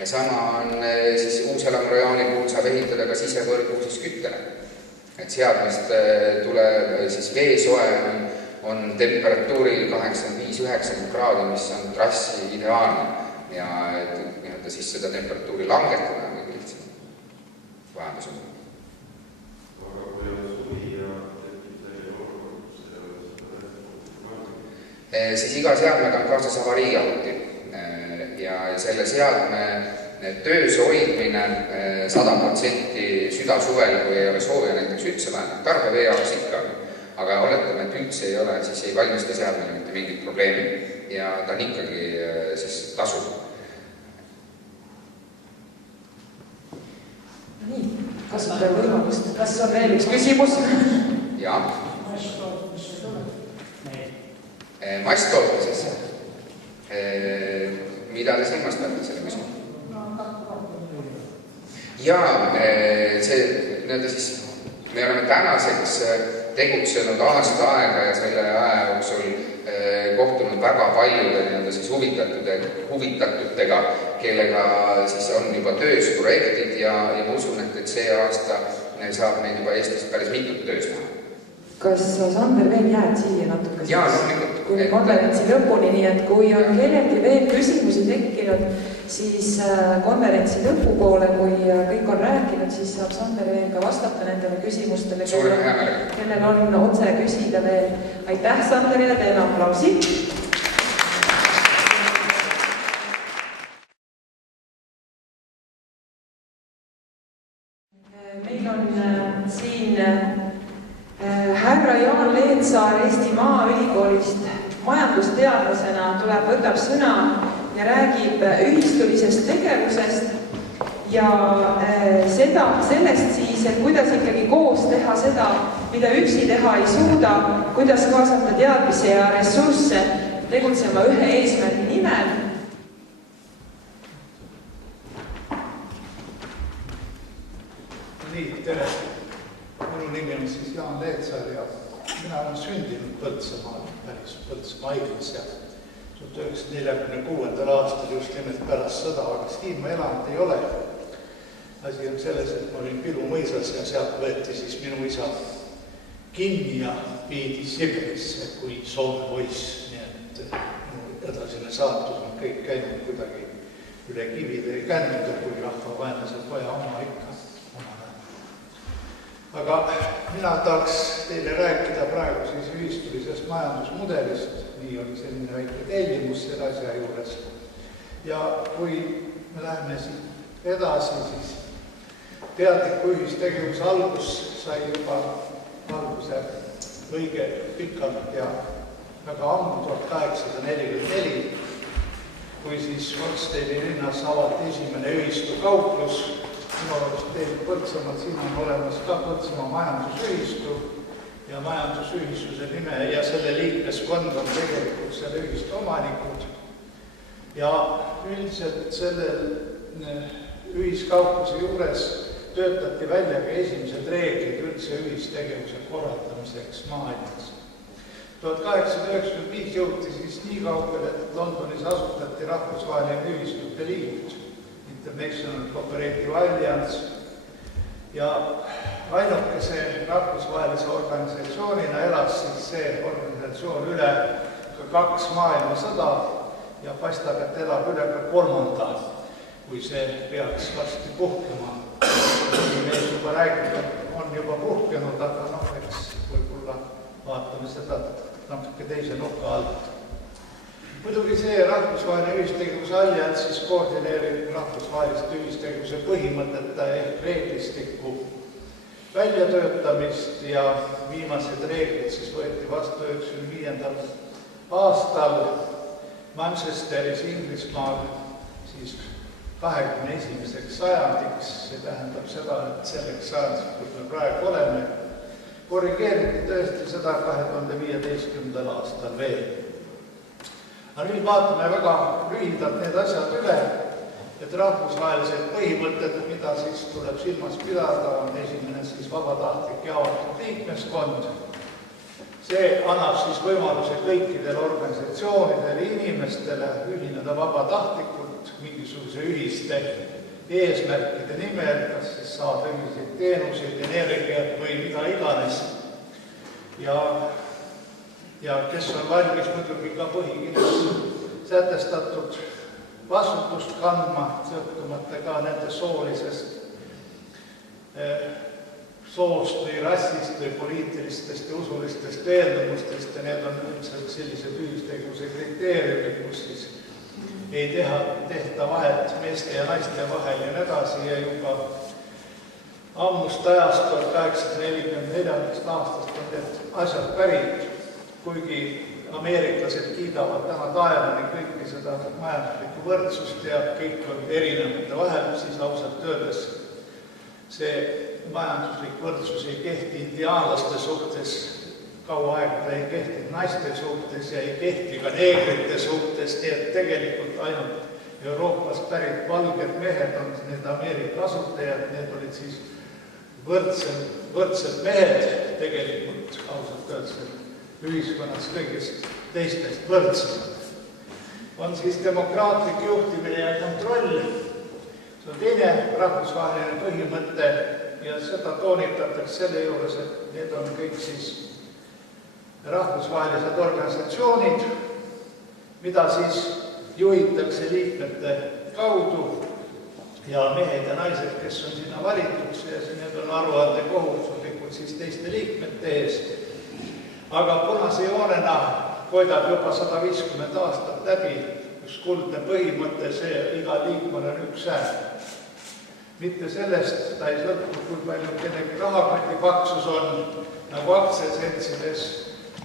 Ja sama on siis Uus-Elamu-rajooni puhul saab ehitada ka sisevõrgu siis küttele. Et seadmest tuleb siis veesoe on temperatuuril 85-90 kraadi, mis on trassi ideaalne ja siis seda temperatuuri langetada või lihtsalt vajadus on. Aga kui on suvi ja tekib see olukord, kus ei ole siis iga seadmega on kaasas avariiauti ja selle seadme töös hoidmine 100% südasuvel, kui ei ole sooja näiteks üldse vähemalt tarbevee jaoks ikka, aga oletame, et üldse ei ole, siis ei valmista seadmele mitte mingit probleemi ja ta on ikkagi siis tasub. Nii, kasutan võimalust. Kas on veel üks küsimus? Jaa. Masstootmises tuleb? Masstootmises? Mida te silmas peate selle küsimuse? Jaa, me oleme tänaseks tegutsenud aasta aega ja selle aja jooksul kohtunud väga paljude huvitatutega, kellega siis on juba töös projektid ja ma usun, et see aasta saab neid juba Eestis päris mitut töös näha. Kas Sander veel jääd siia natuke? Jaa, loomulikult. Kuni konverentsi lõpuni, nii et kui on kellelgi veel küsimusi tekkinud, siis konverentsi lõpupoole, kui kõik on rääkinud, siis saab Sander veel ka vastata nendele küsimustele, kellel on otse küsida veel. Aitäh Sanderile, teeme aplausi. Meil on siin härra Jaan Leetsaar Eesti Maaülikoolist majandusteadlasena võtab sõna ja räägib ühistulisest tegevusest ja sellest siis, et kuidas ikkagi koos teha seda, mida üksi teha ei suuda, kuidas kaasata teadmisi ja ressursse tegutsema ühe eesmärgi nimel. Nii, tere. Minu nimi on siis Jaan Leetsaar ja mina olen sündinud Põltsamaal, päris Põltsamaa haiglas ja 1946. aastal just nimelt pärast sõda, aga siin ma elanud ei ole. Asi on selles, et ma olin Piru mõisas ja sealt võeti siis minu isa kinni ja viidi Sibirisse kui Soome poiss, nii et minu edasine saatus on kõik käinud kuidagi üle kivide ja kännude, kui rahvavaenlased vaja oma ikka. Aga mina tahaks teile rääkida praegu siis ühistulisest majandusmudelist, nii oli selline väike tellimus selle asja juures. Ja kui me läheme siit edasi, siis teadliku ühistegevuse algus sai juba alguse õige pikalt ja väga ammu 1844, kui siis Holsteini linnas avati esimene ühistukauplus. Minu arust teil Põltsamaal siin on olemas ka Põltsamaa majandusühistu ja majandusühistuse nime ja selle liikmeskond on tegelikult selle ühistu omanikud. Ja üldiselt sellel ühiskaupluse juures töötati välja ka esimesed reeglid üldse ühistegevuse korraldamiseks maailmas. 1895 jõuti siis nii kaugele, et Londonis asutati rahvusvaheline ühistute liit, International Cooperative Alliance, ja ainukese rahvusvahelise organisatsioonina elas siis see organisatsioon üle ka 2 maailmasõda ja paistab, et elab üle ka 3., kui see peaks varsti puhkema. Mees juba räägib, et on juba puhkenud, aga eks võib-olla vaatame seda natuke teise nurga alt. Muidugi see rahvusvaheline ühistegevuse allianss siis koordineerib rahvusvaheliste ühistegevuse põhimõtete ehk reeglistikku väljatöötamist ja viimased reeglid siis võeti vastu 1995. aastal Manchesteris Inglismaal siis 21. sajandiks. See tähendab seda, et selleks sajandiks, kus me praegu oleme, korrigeeriti tõesti seda 2015. aastal veel. Aga nüüd vaatame väga lühidalt need asjad üle et rahvusvahelised põhimõtted, mida siis tuleb silmas pidada, on esimene siis vabatahtlik ja avatud liikmeskond. See annab siis võimaluse kõikidele organisatsioonidele, inimestele ühineda vabatahtlikult mingisuguse ühiste eesmärkide nimel, kas siis saada ühiseid teenuseid, energiat või mida iganes. Ja kes on valmis muidugi ka põhikirjas sätestatud vastutust kandma, sõltumata ka nende soost või rassist või poliitilistest ja usulistest veendumustest ja need on üldiselt sellised ühistegevuse kriteeriumid, kus siis ei tehta vahet meeste ja naiste vahel ja nii edasi ja juba ammust ajast 1844. aastast on need asjad pärit, kuigi ameeriklased kiidavad täna taevani kõiki seda majanduslikku võrdsust ja kõik on erinevate vahel, siis ausalt öeldes see majanduslik võrdsus ei kehti indiaanlaste suhtes, kaua aega ta ei kehtinud naiste suhtes ja ei kehti ka neegrite suhtes, nii et tegelikult ainult Euroopast pärit valged mehed on need Ameerika asutajad, need olid siis võrdsed mehed, tegelikult ausalt öeldes ühiskonnas kõigist teistest võrdsemad. On siis demokraatlik juhtimine ja kontroll, see on teine rahvusvaheline põhimõte ja seda toonitatakse selle juures, et need on kõik siis rahvusvahelised organisatsioonid, mida siis juhitakse liikmete kaudu ja mehed ja naised, kes on sinna valituks ja need on aruandekohustuslikud siis teiste liikmete ees. Aga punase joonena koidab juba 150 aastat läbi üks kuldne põhimõte, see iga liikmal on üks hääl. Mitte sellest, ta ei sõltu, kui palju kellegi rahakoti paksus on, nagu aktsiaseltsides,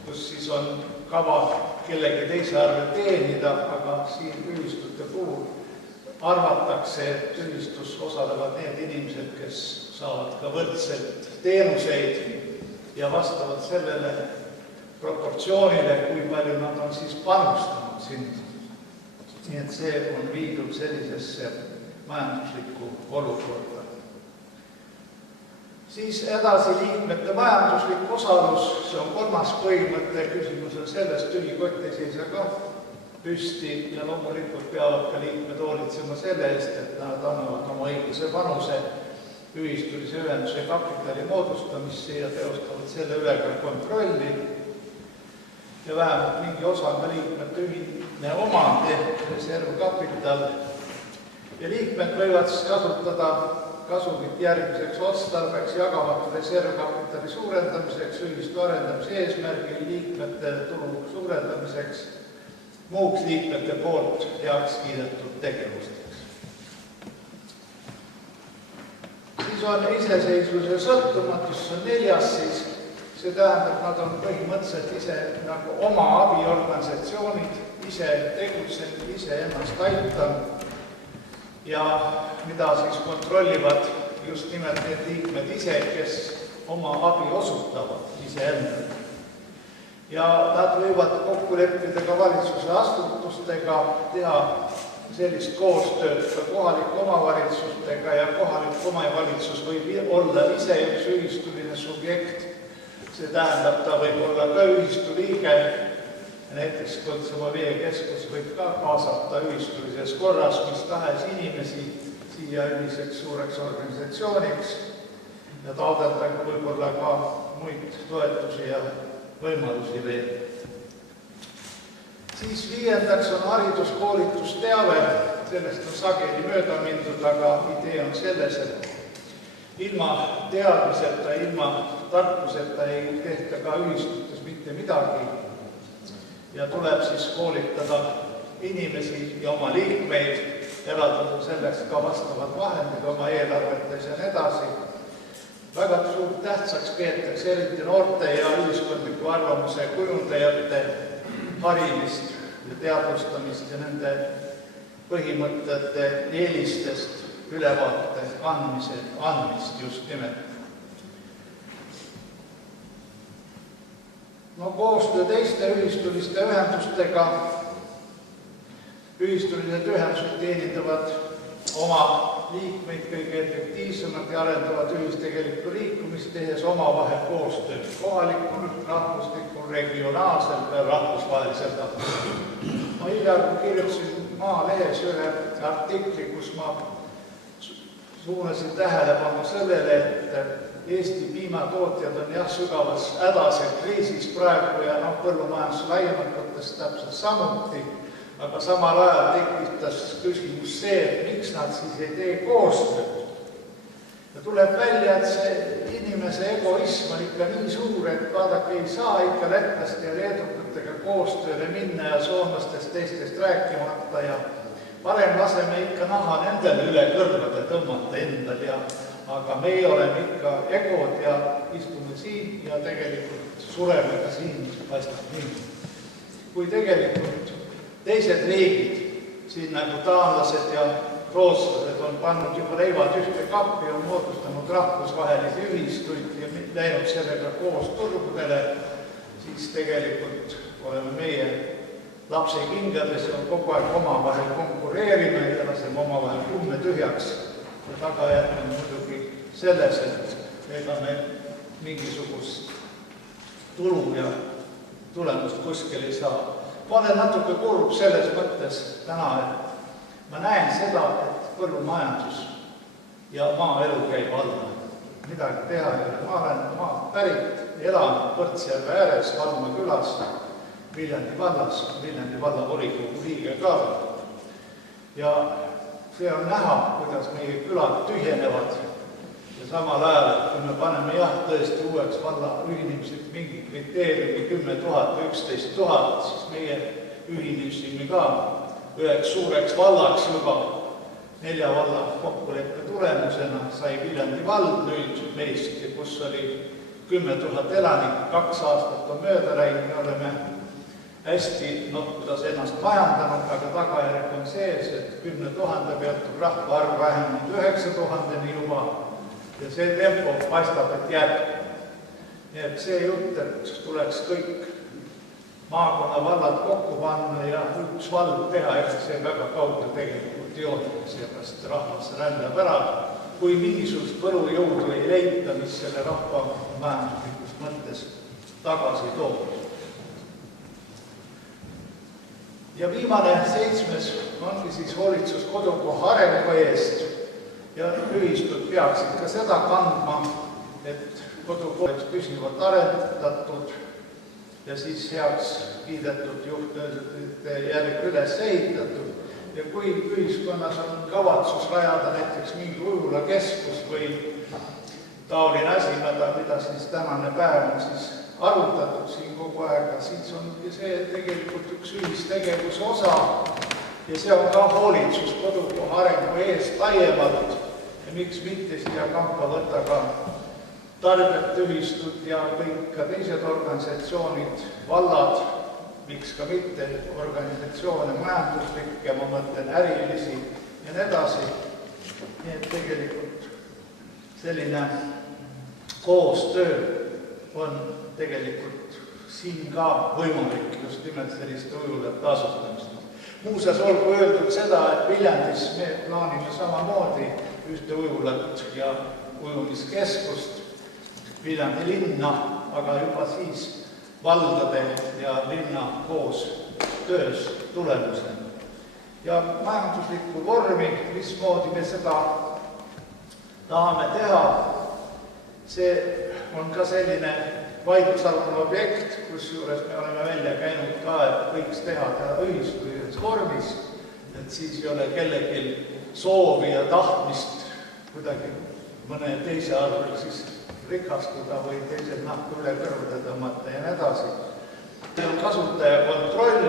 kus siis on kava kellegi teise arvel teenida, aga siin ühistute puhul arvatakse, et ühistus osalevad need inimesed, kes saavad ka võrdselt teenuseid ja vastavalt sellele proportsioonile, kui palju nad on siis panustanud sinna. Nii et see on viidud sellisesse majanduslikku olukorda. Siis edasi liikmete majanduslik osalus, see on kolmas põhimõte, küsimus on sellest, tühikott ei seisa ka püsti ja loomulikult peavad ka liikmed hoolitsema selle eest, et nad annavad oma õiguse panuse ühistulise ühenduse kapitali moodustamisse ja teostavad selle üle ka kontrolli. Ja vähemalt mingi osa on ka liikmete ühine omand ehk reservkapital. Ja liikmed võivad siis kasutada kasumit järgmiseks otstarbeks, jagamatu reservkapitali suurendamiseks, ühistu arendamise eesmärgil, liikmete tulu suurendamiseks, muuks liikmete poolt heaks kiidetud tegevusteks. Siis on iseseisvus ja sõltumatus, see on neljas siis. See tähendab, nad on põhimõtteliselt ise nagu oma abiorganisatsioonid, ise tegutsenud, ise ennast aitanud ja mida siis kontrollivad just nimelt need liikmed ise, kes oma abi osutavad iseendale. Ja nad võivad kokku leppida ka valitsuse asutustega, teha sellist koostööd ka kohalike omavalitsustega ja kohalik omavalitsus võib olla ise üks ühistuline subjekt. See tähendab, ta võib olla ka ühistu liige, näiteks Põltsamaa veekeskus võib ka kaasata ühistulises korras, mis tahes inimesi siia ühiseks suureks organisatsiooniks ja taotleda võib-olla ka muid toetusi ja võimalusi veel. Siis viiendaks on hariduskoolitusteave, sellest on sageli mööda mindud, aga idee on selles, et ilma teadmiseta, ilma tarkuseta ei tehta ka ühistutes mitte midagi ja tuleb siis koolitada inimesi ja oma liikmeid, eraldada selleks ka vastavad vahendid oma eelarvetes ja nii edasi. Väga suurt tähtsaks peetakse eriti noorte ja ühiskondliku arvamuse kujundajate harimist ja teadvustamist ja nende põhimõtete eelistest ülevaate andmist just nimelt. No koostöö teiste ühistuliste ühendustega, ühistulised ühendused teenindavad oma liikmeid kõige efektiivsemalt ja arendavad ühistegelikku liikumist, tehes omavahel koostööd kohalikul, rahvuslikul, regionaalsel ja rahvusvahelisel tasandil. Ma hiljem kirjutasin Maalehes ühe artikli, kus ma suunasin tähelepanu sellele, et Eesti piimatootjad on jah sügavas hädas ja kriisis praegu ja põllumajandus laiemalt võttes täpselt samuti, aga samal ajal tekitas küsimus see, et miks nad siis ei tee koostööd. Ja tuleb välja, et see inimese egoism on ikka nii suur, et vaadake, ei saa ikka lätlaste ja leedukatega koostööle minna ja soomlastest teistest rääkimata ja parem laseme ikka naha nendele üle kõrvade tõmmata endal aga meie oleme ikka egod ja istume siin ja tegelikult sureme ka siin, paistab nii. Kui tegelikult teised riigid, siin nagu taanlased ja rootslased on pannud juba leivad ühte kappi, on moodustanud rahvusvahelisi ühistuid ja läinud sellega koos turgudele, siis tegelikult oleme meie lapsekingades ja kogu aeg omavahel konkureerime ja laseme omavahel kumme tühjaks. Ja tagajärg on muidugi selles, et ega me mingisugust tulu ja tulemust kuskil ei saa. Ma olen natuke kurb selles mõttes täna, et ma näen seda, et põllumajandus ja maaelu käib alla. Midagi teha ei ole. Ma olen pärit, elan Põrtsjärve ääres, Valma külas, Viljandi vallas, Viljandi valla volikogu liige ka. Ja see on näha, kuidas meie külad tühjenevad ja samal ajal, kui me paneme tõesti uueks valla ühinemiseks mingi kriteeriumi 10 000 või 11 000, siis meie ühinesime ka üheks suureks vallaks juba 4 valla kokkuleppe tulemusena sai Viljandi vald nüüd meist, kus oli 10 000 elanikku, 2 aastat on mööda läinud, me oleme hästi, kuidas ennast majandanud, aga tagajärg on sees, et 10 000 pealt on rahvaarv vähenenud 9 000-ni juba ja see tempo paistab, et jääb. Nii et see jutt, et tuleks kõik maakonna vallad kokku panna ja üks vald teha, ega see väga kaugel tegelikult ei ole, seepärast rahvas rändab ära, kui mingisugust võlujõudu ei leita, mis selle rahva majanduslikus mõttes tagasi toob. Ja viimane 7. ongi siis hoolitsus kodukoha arengu eest ja ühistud peaksid ka seda kandma, et kodukoha oleks püsivalt arendatud ja siis heaks kiidetud juhtide järgi üles ehitatud. Ja kui ühiskonnas on kavatsus rajada näiteks mingi ujulakeskus või taoline asi, mida siis tänane päev on siis arutatud siin kogu aega, siis ongi see tegelikult üks ühistegevuse osa ja see on ka hoolitsus kodukoha arengu eest laiemalt ja miks mitte siia kampa võtta ka tarbijate ühistud ja kõik ka teised organisatsioonid, vallad, miks ka mitte organisatsioone majanduslikke, ma mõtlen ärilisi ja nii edasi. Nii et tegelikult selline koostöö on tegelikult siin ka võimalik just nimelt selliste ujulate asutamist. Muuseas olgu öeldud seda, et Viljandis me plaanime samamoodi ühte ujulat ja ujumiskeskust Viljandi linna, aga juba siis valdade ja linna koos töös tulemusena. Ja majanduslikku vormi, mismoodi me seda tahame teha, see on ka selline vaidlusalune objekt, kusjuures me oleme välja käinud ka, et võiks teha ühistulises vormis, et siis ei ole kellelgi soovi ja tahtmist kuidagi mõne teise arvel siis rikastuda või teisel nahku üle kõrvade tõmmata ja nii edasi. See on kasutaja kontroll,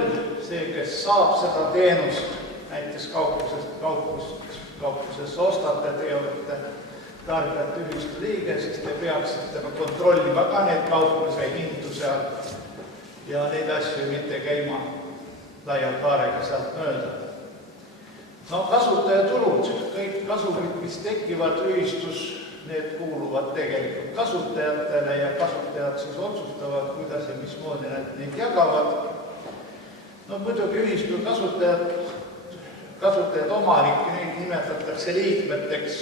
see, kes saab seda teenust, näiteks kauplusesse ostate, te olete tarbijate ühistu liige, siis te peaksite kontrollima ka neid kaupluse hindu seal ja neid asju mitte käima laial kaarega sealt mööda. No kasutajatulud, kõik kasumid, mis tekivad ühistus, need kuuluvad tegelikult kasutajatele ja kasutajad siis otsustavad, kuidas ja mismoodi neid jagavad. No muidugi ühistu kasutajad kasutajad omanikke, neid nimetatakse liikmeteks.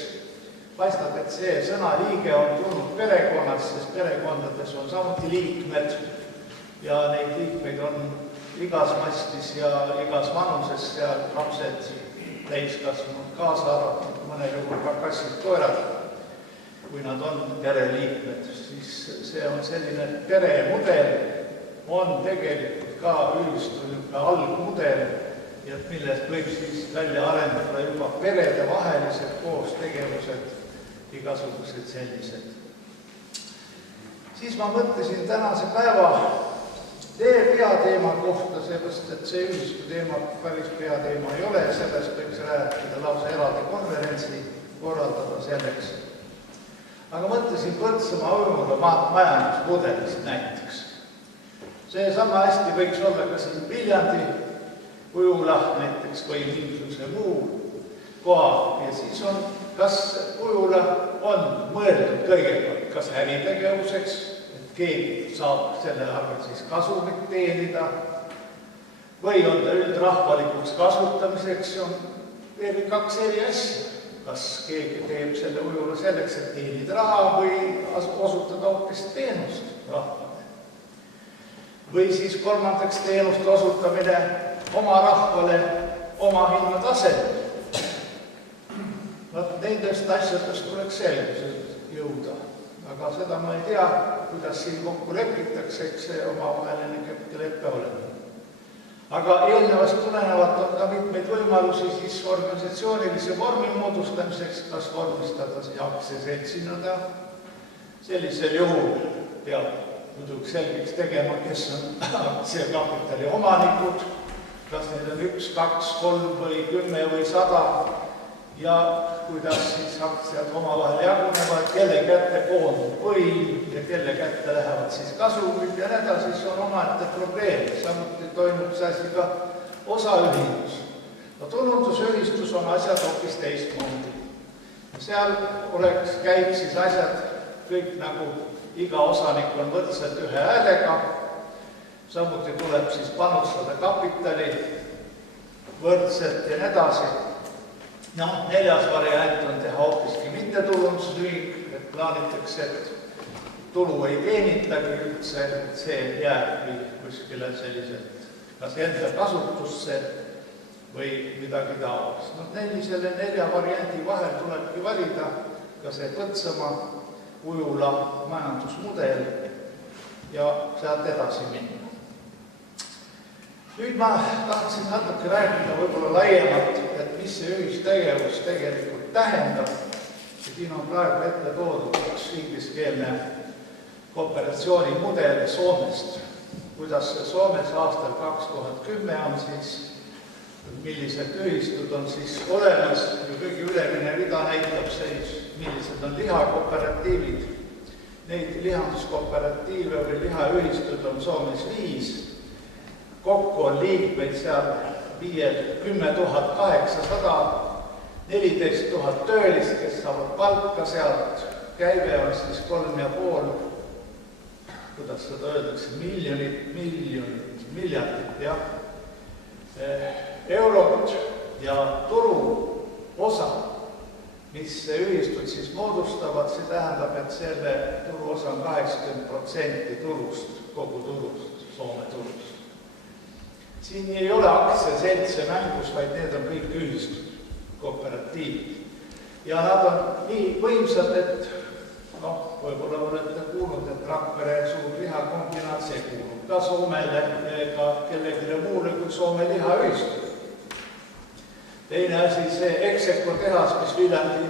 Paistab, et see sõna liige on tulnud perekonnast, sest perekondades on samuti liikmed ja neid liikmeid on igas mastis ja igas vanuses ja lapsed, täiskasvanud kaasa arvatud, mõnel juhul ka kassid, koerad, kui nad on pereliikmed, siis see on selline peremudel, on tegelikult ka ühistu algmudel, ja millest võib siis välja arendada juba peredevahelised koostegevused, igasugused sellised. Siis ma mõtlesin tänase päeva peateema kohta, seepärast, et see ühistu teema päris peateema ei ole, sellest võiks rääkida lausa eraldi konverentsi korraldada selleks. Aga mõtlesin Põltsamaa ujula majandusmudelist näiteks. See sama hästi võiks olla ka siin Viljandi ujula näiteks või mingisuguse muu koha ja siis on, kas ujula on mõeldud kõigepealt kas äritegevuseks, et keegi saab selle arvel siis kasumit teenida või on ta üldrahvalikuks kasutamiseks, on veel kaks eri asja. Kas keegi teeb selle ujula selleks, et teenida raha või osutada hoopis teenust rahvale. Või siis kolmandaks teenust osutamine oma rahvale oma hinnatasel. Nendest asjadest tuleks selgusest jõuda, aga seda ma ei tea, kuidas siin kokku lepitakse, eks see omavaheline leppe olema. Aga eelnevast tulenevalt on ka mitmeid võimalusi siis organisatsioonilise vormi moodustamiseks, kas vormistada aktsiaseltsinada. Sellisel juhul peab muidugi selgeks tegema, kes on aktsiakapitali omanikud, kas need on 1, 2, 3 või 10 või 100 ja kuidas siis aktsiad omavahel jagunevad, kelle kätte koondub võim ja kelle kätte lähevad siis kasumid ja need siis on omaette probleem. Samuti toimub see asi ka osaühingus. No tulundusühistus on asjad hoopis teistmoodi. Seal käib siis asjad kõik nagu iga osanik on võrdselt ühe häälega, samuti tuleb siis panustada kapitali võrdselt ja edasi. Neljas variant on teha hoopiski mittetulundusühing, et plaanitakse, et tulu ei teenitagi üldse, et see jääb kuskile selliselt kas enda kasutusse või midagi taolist. Selle 4 variandi vahel tulebki valida ka see Põltsamaa ujula majandusmudel ja sealt edasi minna. Nüüd ma tahtsin natuke rääkida võib-olla laiemalt, et mis see ühistegevus tegelikult tähendab. Siin on praegu ette toodud üks ingliskeelne kooperatsioonimudel Soomest. Kuidas see Soomes aastal 2010 on siis, millised ühistud on siis olemas ja kõige ülemine rida näitab siis, millised on lihakooperatiivid. Neid lihanduskooperatiive või lihaühistud on Soomes 5. Kokku on liikmeid seal 10 800, 14 000 töölist, kes saavad palka sealt. Käive on siis 3,5, kuidas seda öeldakse, miljardit eurot ja turu osa, mis ühistud siis moodustavad, see tähendab, et selle turu osa on 80% turust, kogu turust, Soome turust. Siin ei ole aktsiaseltse mängus, vaid need on kõik ühistud, kooperatiivid. Ja nad on nii võimsad, et võib-olla olete kuulnud, et Rakvere suur lihakombinaat, see kuulub ka Soomele ega kellegile muule kui Soome lihaühistud. Teine asi, see Execo tehas, mis Viljandi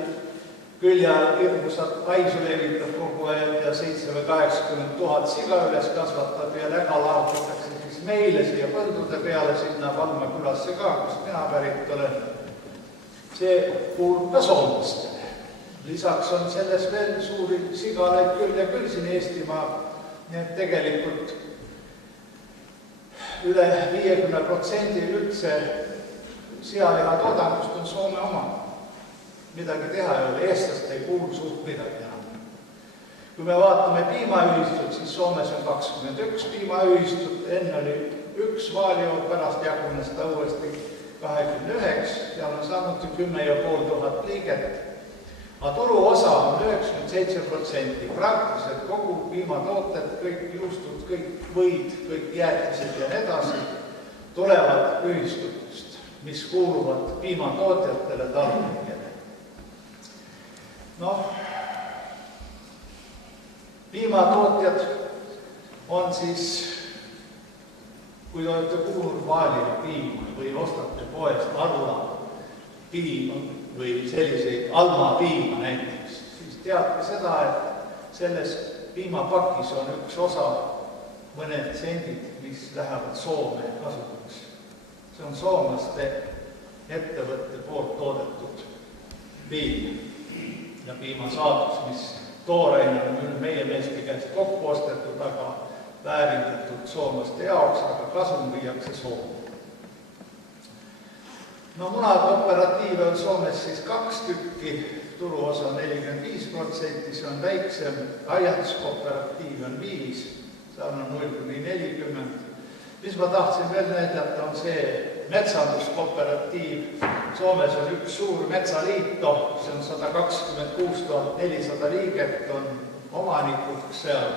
külje all hirmusat haisu levitab kogu aeg ja 7 või 80 000 siga üles kasvatab ja läga lahutatakse siis meile siia põldude peale, sinna Valma külasse ka, kust mina pärit olen. See kuulub ka soomlastele. Lisaks on selles veel suuri sigaleid küll ja küll siin Eestimaa, nii et tegelikult üle 50% üldse sealiha toodangust on Soome oma. Midagi teha ei ole, eestlast ei kuulu suht midagi enam. Kui me vaatame piimaühistut, siis Soomes on 21 piimaühistut, enne oli 1 Vaalio, pärast jagunes ta uuesti 29, seal on samuti 10 500 liiget, aga turuosa on 97%, praktiliselt kogu piimatooted, kõik juustud, kõik võid, kõik jäätised ja nii edasi tulevad ühistutest, mis kuuluvad piimatootjatele, tarbijatele. Noh, piimatootjad on siis, kui te olete kuulnud Vaaliga piima või ostate poest Arla piima või selliseid Alma piima näiteks, siis teadke seda, et selles piimapakis on üks osa, mõned sendid, mis lähevad Soome kasutuks. See on soomlaste ettevõtte poolt toodetud piim ja piimasaadus, mis tooraina on meie meeste käest kokku ostetud, aga väärindatud soomlaste jaoks, aga kasum viiakse Soome. No munakooperatiive on Soomes siis 2 tükki, turuosa on 45%, see on väiksem, aianduskooperatiiv on 5, seal on 0–40. Mis ma tahtsin veel näidata, on see metsanduskooperatiiv. Soomes on üks suur metsaliito, see on 126 400 liiget, on omanikud seal.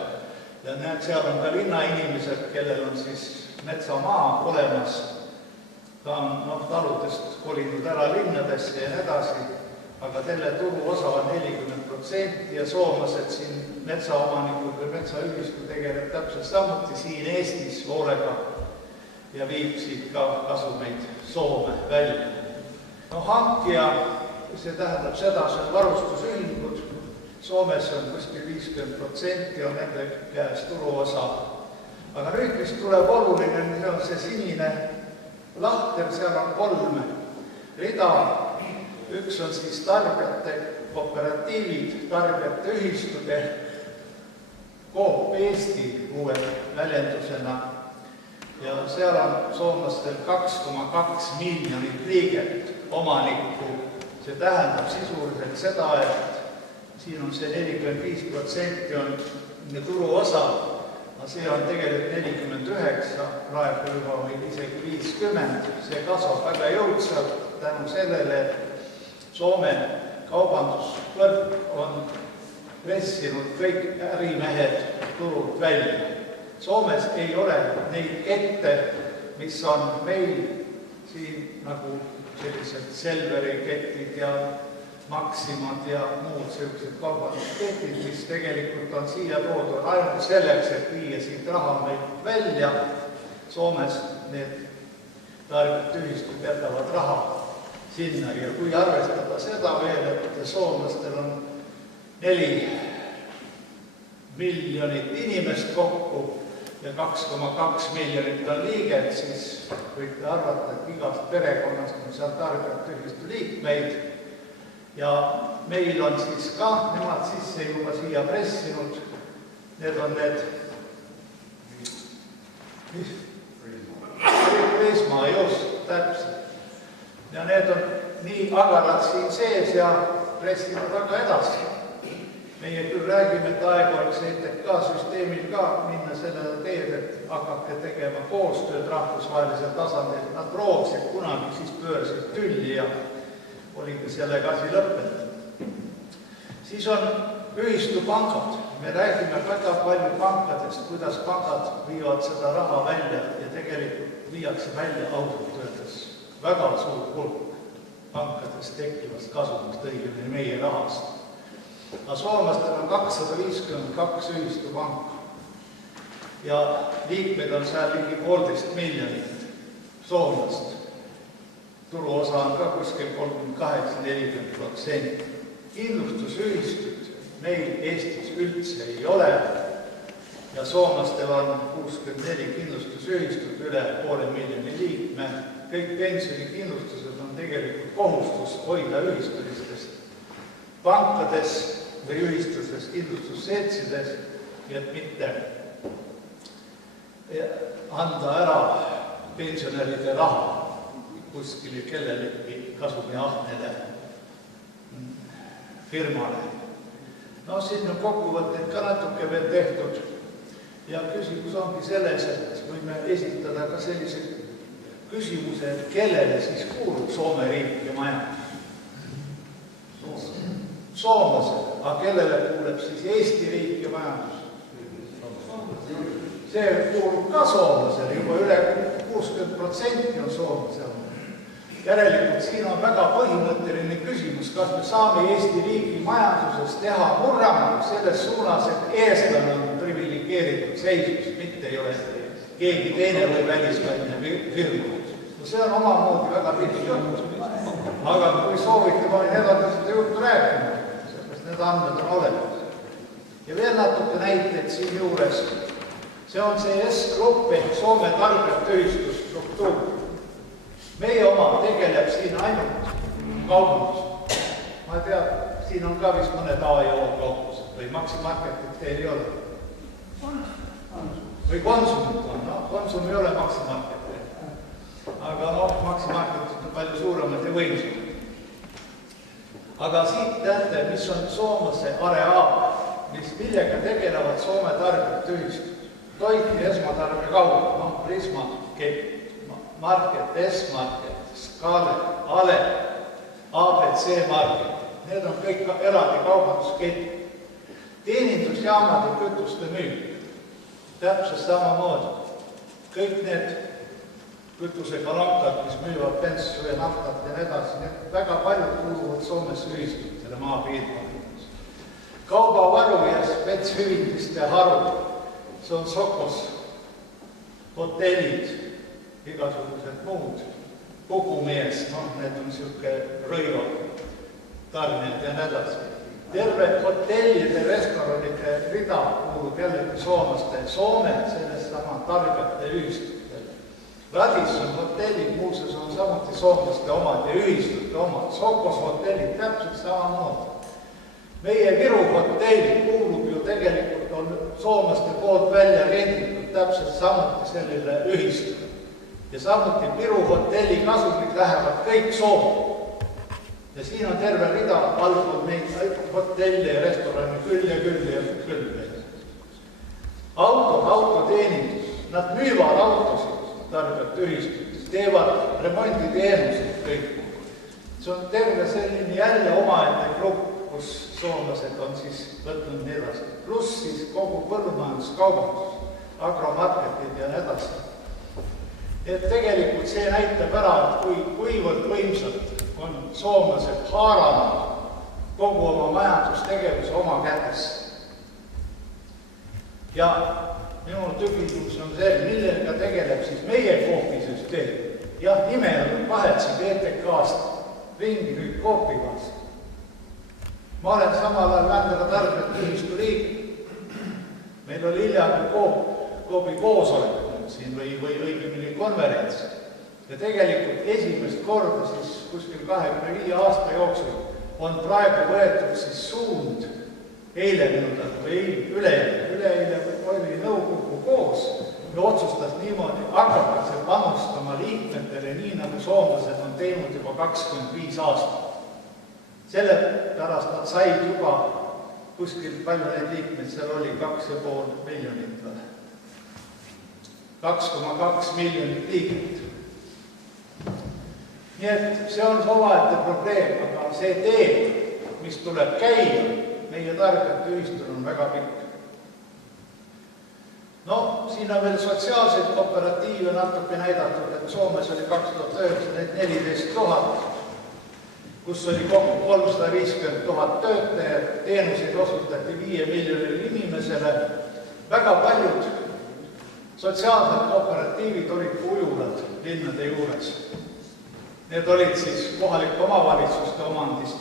Ja näed, seal on ka linnainimesed, kellel on siis metsamaa olemas. Ta on taludest kolinud ära linnadesse ja nii edasi, aga selle turuosa on 40% ja soomlased siin metsaomanikud või metsaühistu tegeleb täpselt samuti siin Eestis hoolega ja viib siit ka kasumeid Soome välja. No hankija, see tähendab seda, see on varustusühingud, Soomes on kuskil 50% on nende käes turuosa. Aga nüüd, mis tuleb oluline, see on see sinine lahter, seal on 3 rida. Üks on siis tarbijate kooperatiivid, tarbijate ühistud ehk Coop Eesti uue väljendusena. Ja seal on soomlastel 2,2 miljonit liiget omanikku. See tähendab sisuliselt seda, et siin on see 45% on turuosa, aga see on tegelikult 49, praegu juba või isegi 50. See kasvab väga jõudsalt tänu sellele, et Soome kaubandusvõrk on pressinud kõik ärimehed turult välja. Soomes ei ole neid kette, mis on meil siin nagu sellised Selveri ketid ja Maximad ja muud sellised kaubandusketid, mis tegelikult on siia toodud ainult selleks, et viia siit raha meil välja. Soomes need tarbijatühistud jätavad raha sinna ja kui arvestada seda veel, et soomlastel on 4 miljonit inimest kokku ja 2,2 miljonit on liiget, siis võite arvata, et igast perekonnast on seal tarbijatühistu liikmeid. Ja meil on siis ka nemad sisse juba siia pressinud, need on need Prisma, just täpselt. Ja need on nii agarad siin sees ja pressivad väga edasi. Meie küll räägime, et aeg oleks ETK-süsteemil ka minna sellele teed, et hakake tegema koostööd rahvusvahelisel tasandil. Nad proovisid kunagi, siis pöörsid tülli ja oligi sellega asi lõppenud. Siis on ühistupangad. Me räägime väga palju pankadest, kuidas pangad viivad seda raha välja ja tegelikult viiakse välja ausalt öeldes väga suur hulk pankadest tekkivast kasumist õigemini meie rahast. Aga soomlastel on 252 ühistupanka ja liikmeid on seal ligi 1,5 miljonit soomlast. Turuosa on ka kuskil 38–40%. Kindlustusühistut meil Eestis üldse ei ole ja soomlastel on 64 kindlustusühistut üle 500 miljoni liikme. Kõik pensionikindlustused on tegelikult kohustus hoida ühistulistest pankades või ühistustes kindlustusseltsides, et mitte anda ära pensionäride raha kuskile kellelegi kasumiahnele firmale. No siin on kokkuvõtteid ka natuke veel tehtud ja küsimus ongi selles, et võime esitada ka selliseid küsimuse, et kellele siis kuulub Soome riik ja majandus. Soomlased, aga kellele kuuleb siis Eesti riik ja majandus? See kuulub ka soomlasele, juba üle 60% on soomlasel. Järelikult siin on väga põhimõtteline küsimus, kas me saame Eesti riigi majanduses teha murrangu selles suunas, et eestlane on privilegeeritud seisus, mitte ei ole keegi teine või välismaine firma. No see on omamoodi väga pikk jutt. Aga kui soovite, ma võin edasi seda juttu rääkima, sest need andmed on olemas. Ja veel natuke näiteid siin juures. See on see S-grupp ehk Soome tarbijate ühistusstruktuur. Meie oma tegeleb siin ainult kaubandus. Ma ei tea, siin on ka vist mõned A ja O kauplused või Maximarketit teil ei ole. Või Konsumit on, no Konsum ei ole Maximarket. Aga Maximarketit on palju suuremad ja võimsamad. Aga siit näete, mis on soomlase areaal, millega tegelevad Soome tarbijate ühistused. Toiti esmatarbija kaup, Prisma, Market, S-Market, Skale, Ale, ABC Market. Need on kõik eraldi kaubandusketid. Teenindusjaamad ja kütuste müük. Täpselt samamoodi. Kõik need kütusekalankad, mis müüvad bensu ja naftat ja edasi, need väga paljud kuuluvad Soomes ühistutele maapiirkondades. Kaubavaru ja spetshüvitiste haru. See on Sokos, hotellid, igasugused muud, Pukumees, need on siuke rõivad, tarned ja edasi. Terve hotellide, restoranide rida kuulub jällegi soomlaste Soome, sellest sama tarbijate ühistutele. Radisson hotellid muuseas on samuti soomlaste omad ja ühistute omad. Sokos hotellid täpselt samamoodi. Meie Viru hotellid kuulub ju tegelikult on soomlaste poolt välja renditud täpselt samuti sellele ühistule. Ja samuti Viru hotelli kasumid lähevad kõik Soome. Ja siin on terve rida allpool neid hotelle ja restorani küll ja küll ja küll. Autoteenindus, nad müüvad autosid tarbijate ühistutes, teevad remonditeenuseid kõik. See on terve selline jälle omaette grupp, kus soomlased on siis võtnud nii edasi. Pluss siis kogu põllumajanduskaubandus, agromarketid ja nii edasi. Et tegelikult see näitab ära, et kuivõrd võimsalt on soomlased haaranud kogu oma majandustegevuse oma kätesse. Ja minul tükitus on see, millega tegeleb siis meie koofisüsteem. Jah, nime on vahetsi ETK-st, ringi nüüd koofikaast. Ma olen samal ajal Vändra tarbijate ühistu liige. Meil oli hiljem Koobi koosolek siin või õigemini konverents. Ja tegelikult esimest korda siis kuskil 25 aasta jooksul on praegu võetud siis suund üleeile oli nõukogu koos ja otsustas niimoodi, hakatakse panustama liikmetele nii, nagu soomlased on teinud juba 25 aastat. Sellepärast nad said juba kuskil palju neid liikmeid, seal oli 2,5 miljonit või 2,2 miljonit liikmed. Nii et see on omaette probleem, aga see tee, mis tuleb käia, meie tarbijate ühistul on väga pikk. No, siin on veel sotsiaalseid kooperatiive natuke näidatud, et Soomes oli 2009 14 000, kus oli kokku 350 000 töötajad, teenuseid osutati 5 miljonile inimesele. Väga paljud sotsiaalsed kooperatiivid olid ujulad linnade juures. Need olid siis kohalike omavalitsuste omandist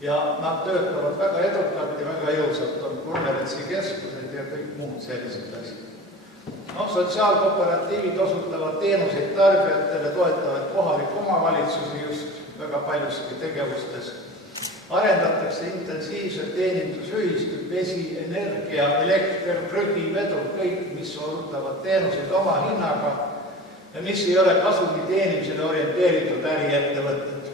ja nad töötavad väga edukalt ja väga jõusalt, on konverentsikeskused ja kõik muud sellised asjad. No, sotsiaalkooperatiivid osutavad teenuseid tarbijatele, toetavad kohalik omavalitsusi just väga paljuski tegevustes. Arendatakse intensiivselt teenindusühistud, vesi, energia, elekter, prügi, vedu, kõik, mis osutavad teenuseid oma hinnaga ja mis ei ole kasumi teenimisele orienteeritud äriettevõtted.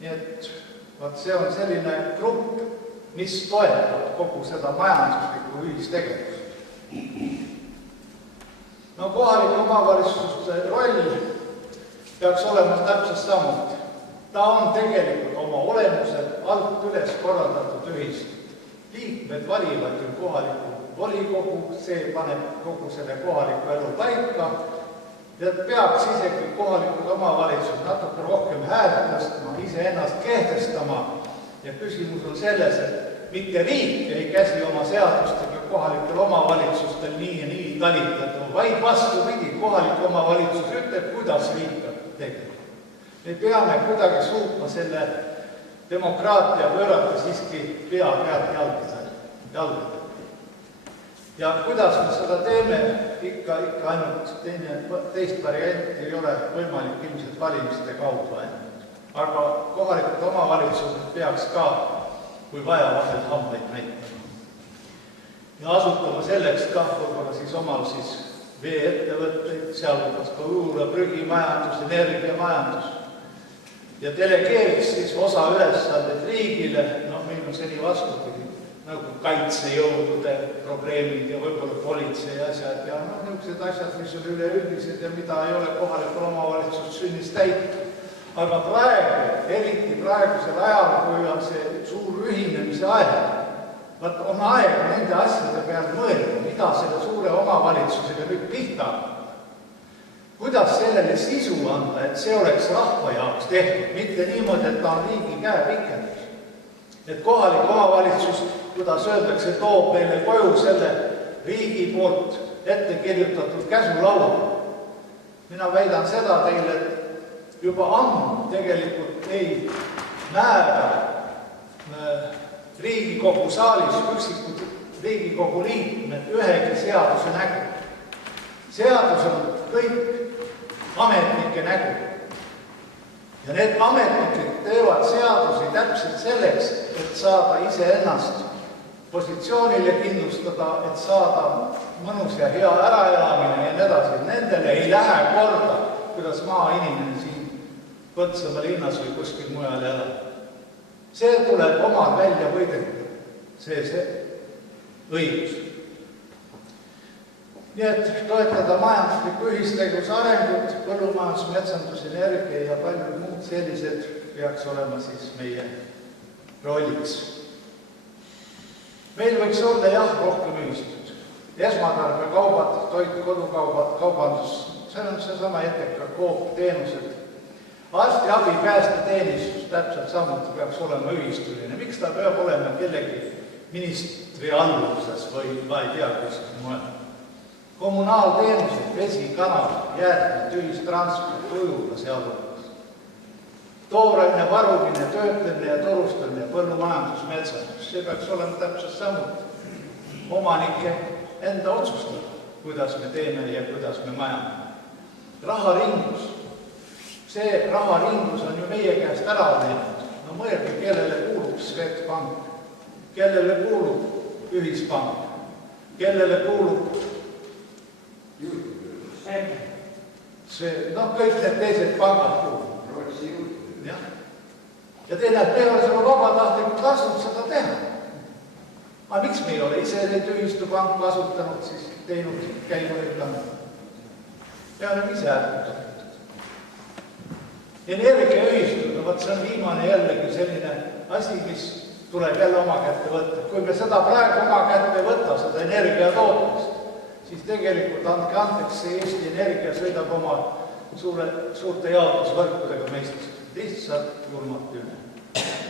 Nii et see on selline grupp, mis toetab kogu seda majanduslikku ühistegevust. no kohalike omavalitsuste roll peaks olema täpselt samuti. Ta on tegelikult oma olemuselt alt üles korraldatud ühistu. Liikmed valivad ju kohaliku volikogu, see paneb kogu selle kohaliku elu paika ja peaks isegi kohalikud omavalitsused natuke rohkem häält tõstma, iseennast kehtestama ja küsimus on selles, et mitte riik ei käsi oma seadustega kohalikel omavalitsustel nii ja nii talitada, vaid vastupidi, kohalik omavalitsus ütleb, kuidas riik peab tegema. Me peame kuidagi suutma selle demokraatia pöörata siiski pea pealt jalgadele. Ja kuidas me seda teeme, ikka ainult teist varianti ei ole võimalik ilmselt valimiste kaudu ainult. Aga kohalikud omavalitsused peaks ka, kui vaja, vahel hambaid näitama. Ja asutama selleks ka võib-olla siis omal siis veeettevõtteid, sealhulgas ka õula, prügimajandus, energiamajandus. Ja delegeeriks siis osa ülesandeid riigile, no meil on seni vastupidi, nagu kaitsejõudude probleemid ja võib-olla politsei asjad ja niisugused asjad, mis on üleüldised ja mida ei ole kohalikul omavalitsus sünnis täita. Aga praegu, eriti praegusel ajal, kui on see suur ühinemise aeg, on aeg nende asjade peal mõelda, mida selle suure omavalitsusega nüüd pihta on. Kuidas sellele sisu anda, et see oleks rahva jaoks tehtud, mitte niimoodi, et ta on riigi käepikendus. Et kohalik omavalitsus, kuidas öeldakse, toob meile koju selle riigi poolt ette kirjutatud käsulaua. Mina väidan seda teile, et juba ammu tegelikult ei määra Riigikogu saalis üksikud Riigikogu liikmed ühegi seaduse nägu. Seadus on kõik ametnike nägu. Ja need ametnikud teevad seadusi täpselt selleks, et saada iseennast positsioonile kindlustada, et saada mõnus ja hea äraelamine ja nii edasi. Nendele ei lähe korda, kuidas maainimene siin Põltsamaa linnas või kuskil mujal elab. See tuleb omal välja võidelda, see õigus. Nii et toetada majandusliku ühistegevuse arengut, põllumajandus, metsandus, energia ja paljud muud sellised peaks olema siis meie rolliks. Meil võiks olla rohkem ühistud. Esmatarbekaubad, toit, kodukaubad, kaubandus, see on seesama ETK, Coop, teenused. Arstiabi päästeteenistus täpselt samuti peaks olema ühistuline. Miks ta peab olema kellegi ministri alluvuses või ei tea kuskil mujal? Kommunaalteenused, vesi, kanal, jäätmed, ühistransport, ujula sealhulgas. Tooraine varumine, töötlemine ja turustamine, põllumajandus, metsandus, see peaks olema täpselt samuti. Omanike enda otsustada, kuidas me teeme ja kuidas me majame. Raharinglus. See raharinglus on ju meie käest ära läinud. No mõelge, kellele kuulub Swedbank, kellele kuulub Ühispank, kellele kuulub see, kõik need teised pangad kuulub. Ja teine, et meil on seda vabatahtlikult lasnud seda teha. Aga miks me ei ole ise neid ühistupank kasutanud, siis teinud käima lükanud? Me oleme ise ärgutatud. Energiaühistud, see on viimane jällegi selline asi, mis tuleb jälle oma kätte võtta. Kui me seda praegu oma kätte võtta, seda energia tootmist, siis tegelikult andke andeks, see Eesti Energia sõidab oma suurte jaotusvõrkudega meistest. Lihtsalt julmalt üle.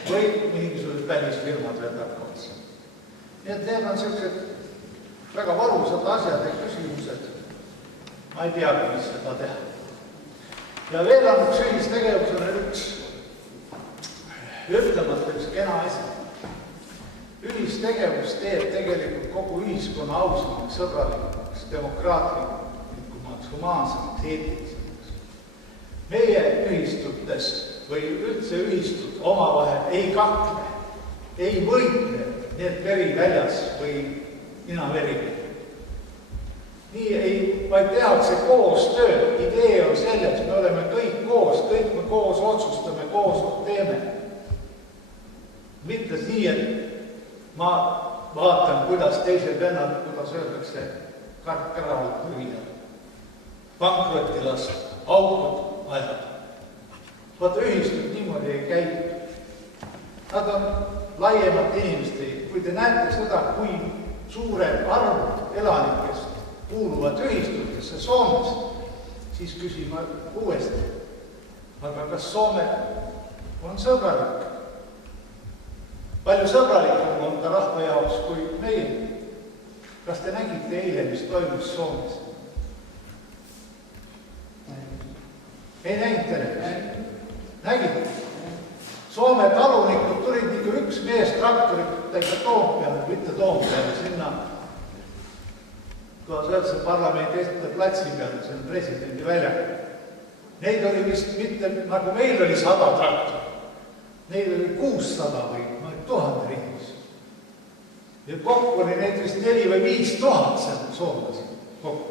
Või mingisugused välisfirmad võtab otsa. Nii et need on sellised väga valusad asjad ja küsimused. Ma ei teagi, mis seda teha. Ja veel on üks ühistegevusele üks ütlemata üks kena asi. Ühistegevus teeb tegelikult kogu ühiskonna ausamaks, sõbralikumaks, demokraatlikumaks, humaansemaks, eetilisemaks. Meie ühistutes või üldse ühistud omavahel ei kakle, ei võitle need veri väljas või ninaveri. Nii ei, vaid tehakse koos tööd. Idee on selles, me oleme kõik me koos otsustame, koos teeme. Mitte nii, et ma vaatan, kuidas teised vennad, kuidas öeldakse, kark-karalt pühida. pankrotti lasta, aukud ajada. Vaata, ühistud niimoodi ei käitu. Nad on laiemalt inimeste, kui te näete seda, kui suured arvud elanikest kuuluvad ühistutesse Soomes, siis küsime uuesti, aga kas Soome on sõbralik? Palju sõbralikum on ta rahva jaoks kui meil. Kas te nägite eile, mis toimus Soomes? Ei näinud te? Nägite? Soome talunikud tulid nagu üks mees traktoritega Toompeale, mitte Toompeale, sinna Sõelse parlamendi estate platsi peale, see on presidendi väljak. Neid oli vist mitte, nagu meil oli 100 traktorit. Neid oli 600 või 1000 riigis. Ja kokku oli neid vist 4 või 5 000 seal soomlasi kokku.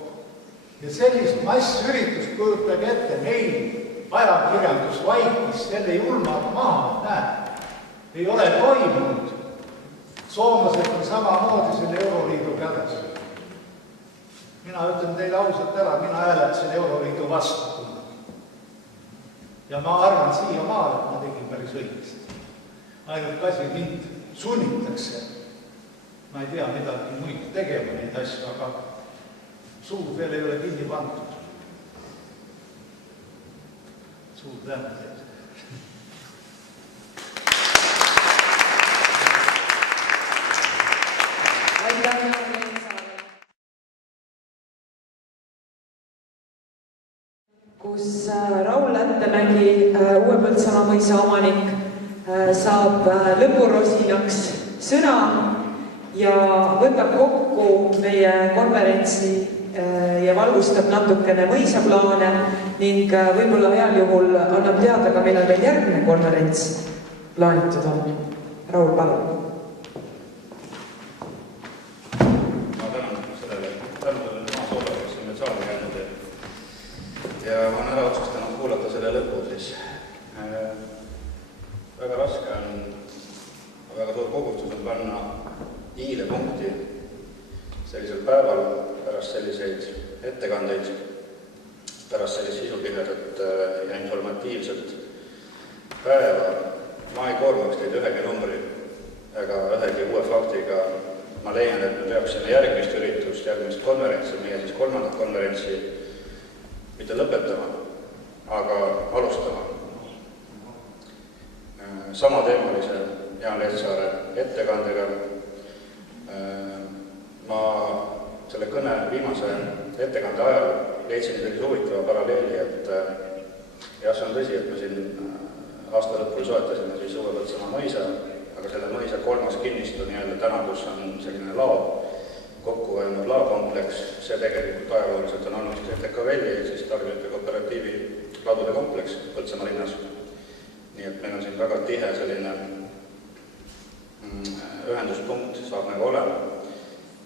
Ja sellist massüritust kujutage ette, meil ajakirjandus vaikis selle julmalt maha, näed, ei ole toimunud. Soomlased on samamoodi selle Euroliidu käes. Mina ütlen teile ausalt ära, mina hääletasin Euroliidu vastu. Ja ma arvan siia maal, et ma tegin päris õigesti. Ainult kasi mind sunnitakse. Ma ei tea midagi muid tegema neid asju, aga suud veel ei ole kinni pandud. Suur tänu teile. Kus Raul Lättemägi, Uue Põltsamaa mõisa omanik, saab lõpurosinaks sõna ja võtab kokku meie konverentsi ja valgustab natukene mõisaplaane ning võib-olla heal juhul annab teada ka, millal meil järgmine konverents plaanitud on. Raul, palun. Ma tänan sellele maasoole, kes on meil saali käinud ja ma olen ära otsustanud kuulata selle lõpu siis. Väga raske on, väga suur kohustus on panna hiilepunkti sellisel päeval pärast selliseid ettekandeid, pärast sellist sisukihedat ja informatiivset päeva. Ma ei koormaks teid ühegi numbri ega ühegi uue faktiga. Ma leian, et me peaksime järgmist üritust, järgmist konverentsi, meie siis 3. konverentsi mitte lõpetama, aga alustama. Samateemalise Jaan Lehtsaare ettekandega. Ma selle kõne viimase ettekande ajal leidsin sellise huvitava paralleeli, et jah, see on tõsi, et me siin aasta lõpul soetasime siis Uue Põltsamaa mõisa, aga selle mõisa 3. kinnistu nii-öelda täna, kus on selline lao, kokku öelnud laokompleks, see tegelikult ajalooliselt on olnud TKV-li, siis tarbijate kooperatiivi ladude kompleks Põltsamaa linnas. Nii et meil on siin väga tihe selline ühenduspunkt saab nagu olema.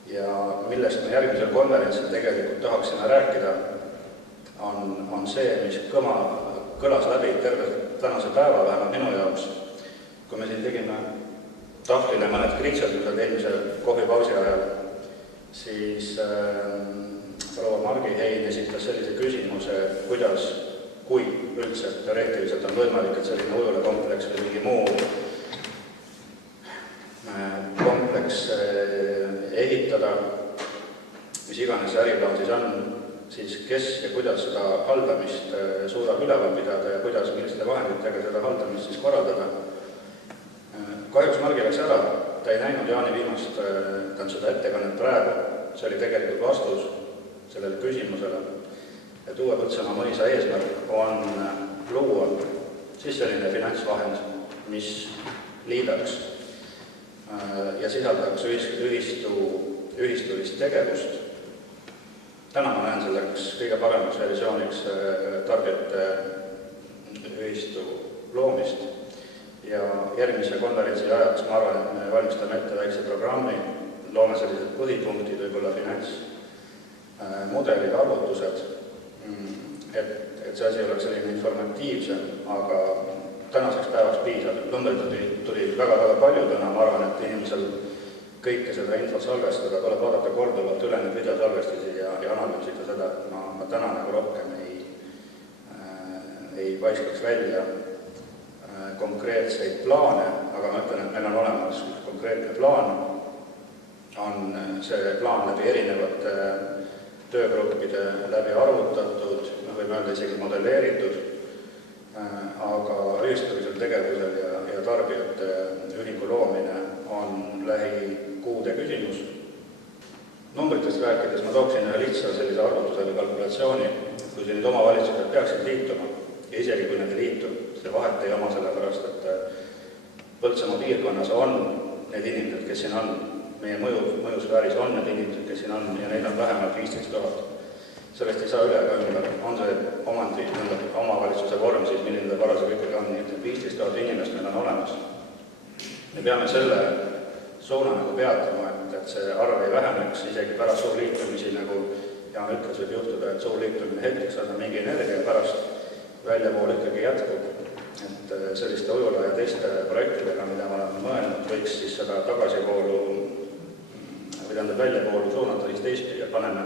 Ja millest me järgmisel konverentsil tegelikult tahaksime rääkida, on see, mis kõlas läbi terve tänase päeva, vähemalt minu jaoks. Kui me siin tegime tahvlile mõned kritseldused eelmise kohvipausi ajal, siis proua Margi Hein esitas sellise küsimuse, kuidas, kui üldse teoreetiliselt on võimalik, et selline ujulekompleks või mingi muu kompleks ehitada, mis iganes see äriplaan siis on, siis kes ja kuidas seda haldamist suudab üleval pidada ja kuidas, milliste vahenditega seda haldamist siis korraldada. Kahjuks Margi läks ära, ta ei näinud Jaani viimast seda ettekannet praegu, see oli tegelikult vastus sellele küsimusele, et Uue Põltsamaa mõisa eesmärk on luua siis selline finantsvahend, mis liidaks ja sisaldaks ühistulist tegevust. Täna ma näen selleks kõige paremaks versiooniks tarbijate ühistu loomist ja järgmise konverentsi ajaks ma arvan, et me valmistame ette väikse programmi, loome sellised põhipunktid, võib-olla finantsmudelid, arvutused, et see asi oleks selline informatiivsem, aga tänaseks päevaks piisab. Numbrid tuli väga-väga palju täna, ma arvan, et inimesel kõike seda infot salvestada, tuleb vaadata korduvalt üle neid videosalvestusi ja analüüsida seda, et ma täna nagu rohkem ei paiskaks välja konkreetseid plaane, aga ma ütlen, et meil on olemas üks konkreetne plaan, on see plaan läbi erinevate töögruppide läbi arvutatud, võime öelda isegi modelleeritud, aga ühistulisel tegevusel ja tarbijate ühingu loomine on lähikuude küsimus. Numbritest rääkides ma tooksin ühe lihtsa sellise arvutuse või kalkulatsiooni, kui siin nüüd omavalitsused peaksid liituma ja isegi kui nad ei liitu, see vahet ei oma sellepärast, et Põltsamaa piirkonnas on need inimesed, kes siin on, meie mõjusfääris on need inimesed, kes siin on ja neid on vähemalt 15 000. Sellest ei saa üle ega ümber, on see omandi omavalitsuse vorm siis, milline ta parasjagu ikkagi on, nii et 15 000 inimest meil on olemas. Me peame selle suuna nagu peatama, et see arv ei väheneks, isegi pärast suurliitumisi, nagu Jaan ütles, võib juhtuda, et suurliitumine hetkeks on mingi energia pärast väljavool ikkagi jätkub. Et selliste Ujula ja teiste projektidega, mida me oleme mõelnud, võiks siis seda tagasivoolu või tähendab väljavoolu suunata siis teistpidi ja paneme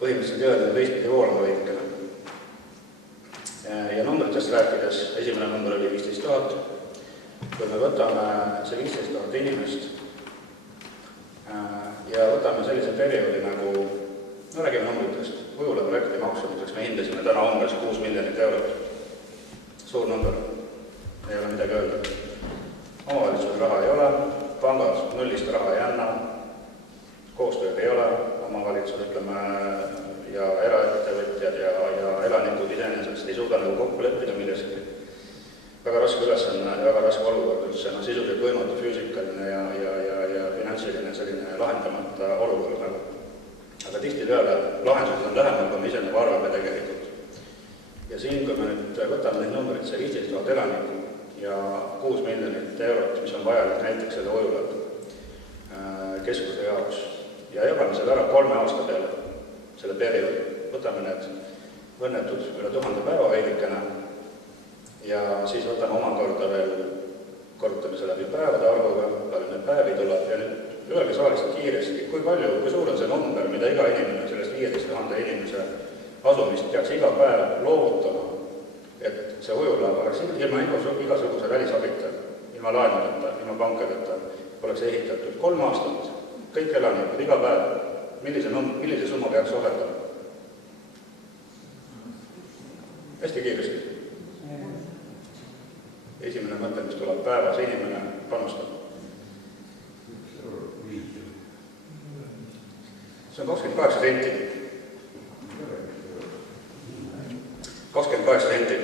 põhimõtteliselt jõudnud teistpidi voolama veidikene. Ja numbritest rääkides, esimene number oli 15 000. Kui me võtame see 15 000 inimest ja võtame sellise perioodi nagu, no räägime numbritest, Ujula projekti maksumuseks me hindasime täna umbes 6 miljonit eurot. Suur number, ei ole midagi öelda. Omavalitsusel raha ei ole, pangad nullist raha ei anna, koostööd ei ole, omavalitsus ütleme ja eraettevõtjad ja elanikud iseenesest ei suuda nagu kokku leppida millestki. Väga raske ülesanne ja väga raske olukord üldse, sisuliselt võimatu füüsikaline ja finantsiline selline lahendamata olukord nagu. Aga tihtipeale lahendused on lähemal, kui me ise nagu arvame tegelikult. Ja siin, kui me nüüd võtame neid numbreid, see 15 000 elanikku ja 6 miljonit eurot, mis on vajalik näiteks selle Ujula keskuse jaoks ja jagame selle ära 3 aasta peale, selle perioodi. Võtame need õnnetud üle 1000 päeva veidikene ja siis võtame omakorda veel, korrutame selle läbi päevade arvuga, palju neid päevi tuleb ja nüüd öelge saalist kiiresti, kui suur on see number, mida iga inimene sellest 15 000 inimese asumist peaks iga päev loovutama, et see Ujula oleks ilma igasuguse välisabita, ilma laenudeta, ilma pankadeta, oleks ehitatud 3 aastat, kõik elanikud iga päev, millise summa peaks ohverdama? Hästi kiiresti. Esimene mõte, mis tuleb päevas, inimene panustab. See on 28 senti. 28 senti.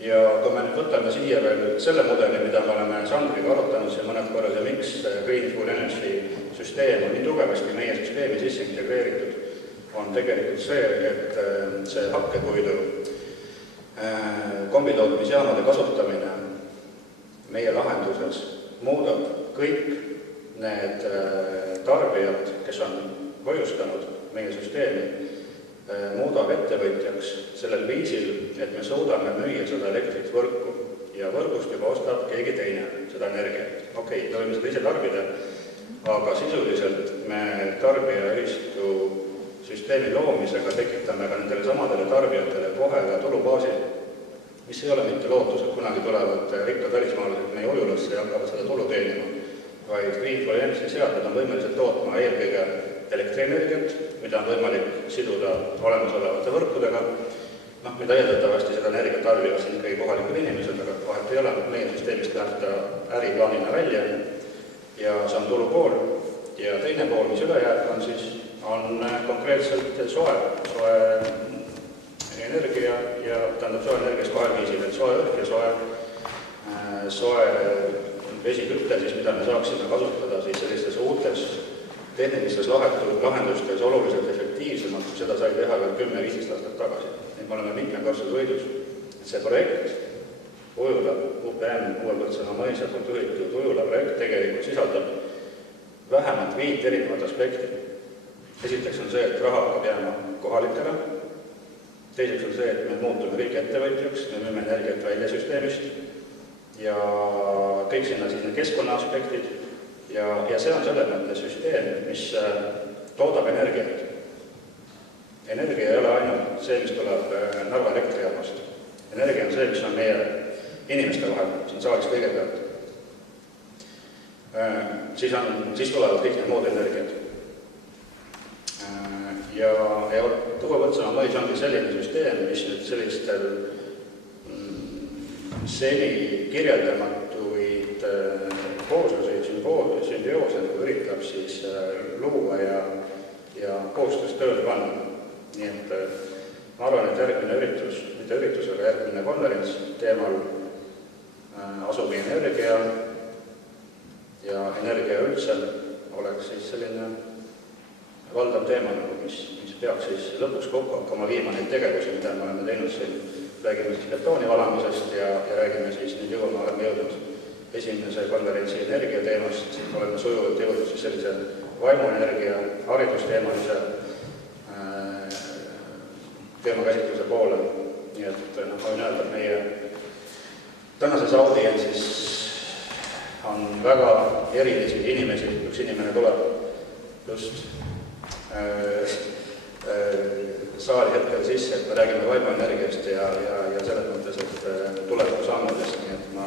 Ja kui me nüüd võtame siia veel selle mudeli, mida me oleme Sandriga arutanud siin mõned korras ja miks Green Fuel Energy süsteem on nii tugevasti meie süsteemi sisse integreeritud, on tegelikult see, et see hakkepuidu kombitootmisjaamade kasutamine meie lahenduses muudab kõik need tarbijad, kes on hoiustanud meie süsteemi, muudab ettevõtjaks sellel viisil, et me suudame müüa seda elektrit võrku ja võrgust juba ostab keegi teine seda energiat. Okei, me võime seda ise tarbida, aga sisuliselt me tarbijaühistu süsteemi loomisega tekitame ka nendele samadele tarbijatele kohe ka tulubaasi, mis ei ole mitte lootus, et kunagi tulevad rikkad välismaalased meie Ujulasse ja hakkavad seda tulu teenima, vaid Green Fuel Energy seadmed on võimelised tootma eelkõige elektrienergiat, mida on võimalik siduda olemasolevate võrkudega, mida eeldatavasti seda energiat tarbivad siin ikkagi kohalikud inimesed, aga vahet ei ole, meie süsteemist läheb ta äriplaanina välja ja see on tulupool. Ja teine pool, mis üle jääb, on konkreetselt soe energia ja tähendab soe energias kahel viisil, et soe õhk ja soe vesikütte, mida me saaksime kasutada sellistes uutes tehnilistes lahendustes oluliselt efektiivsemalt, kui seda sai teha veel 10-15 aastat tagasi. Nüüd me oleme mitmekordses võidus. See projekt, Ujula, UPM, Uue Põltsamaa mõisa poolt juhitud Ujula projekt tegelikult sisaldab vähemalt 5 erinevat aspekti. Esiteks on see, et raha hakkab jääma kohalikele. Teiseks on see, et me muutume kõik ettevõtjaks, me müüme energiat välja süsteemist. ja kõik sinna keskkonna aspektid ja see on selles mõttes süsteem, mis toodab energiat. Energia ei ole ainult see, mis tuleb Narva elektrijaamast. Energia on see, mis on meie inimeste vahel, siin saalis kõigepealt. Siis tulevad kõik need muud energiat. Ja Tuua-Võtsamaa mõis ongi selline süsteem, mis nüüd sellistel seni kirjeldamatuid koosluseid, sümbioose üritab siis luua ja koostöös tööle panna. Nii et ma arvan, et järgmine järgmine konverents teemal asubi energia ja energia üldse oleks siis selline valdav teema, mis peaks siis lõpuks kokku hakkama viima neid tegevusi, mida me oleme teinud siin. Räägime siis betooni valamisest ja räägime siis nüüd oleme jõudnud esimese konverentsi energia teemast, siis oleme sujuvalt jõudnud siis sellise vaimuenergia haridusteemalise teemakäsitluse poole. Nii et ma võin öelda, et meie tänases audientsis on väga erilisi inimesi, üks inimene tuleb just saali hetkel sisse, et me räägime vaimuenergiast ja selles mõttes, et tuleviku sammudest, nii et ma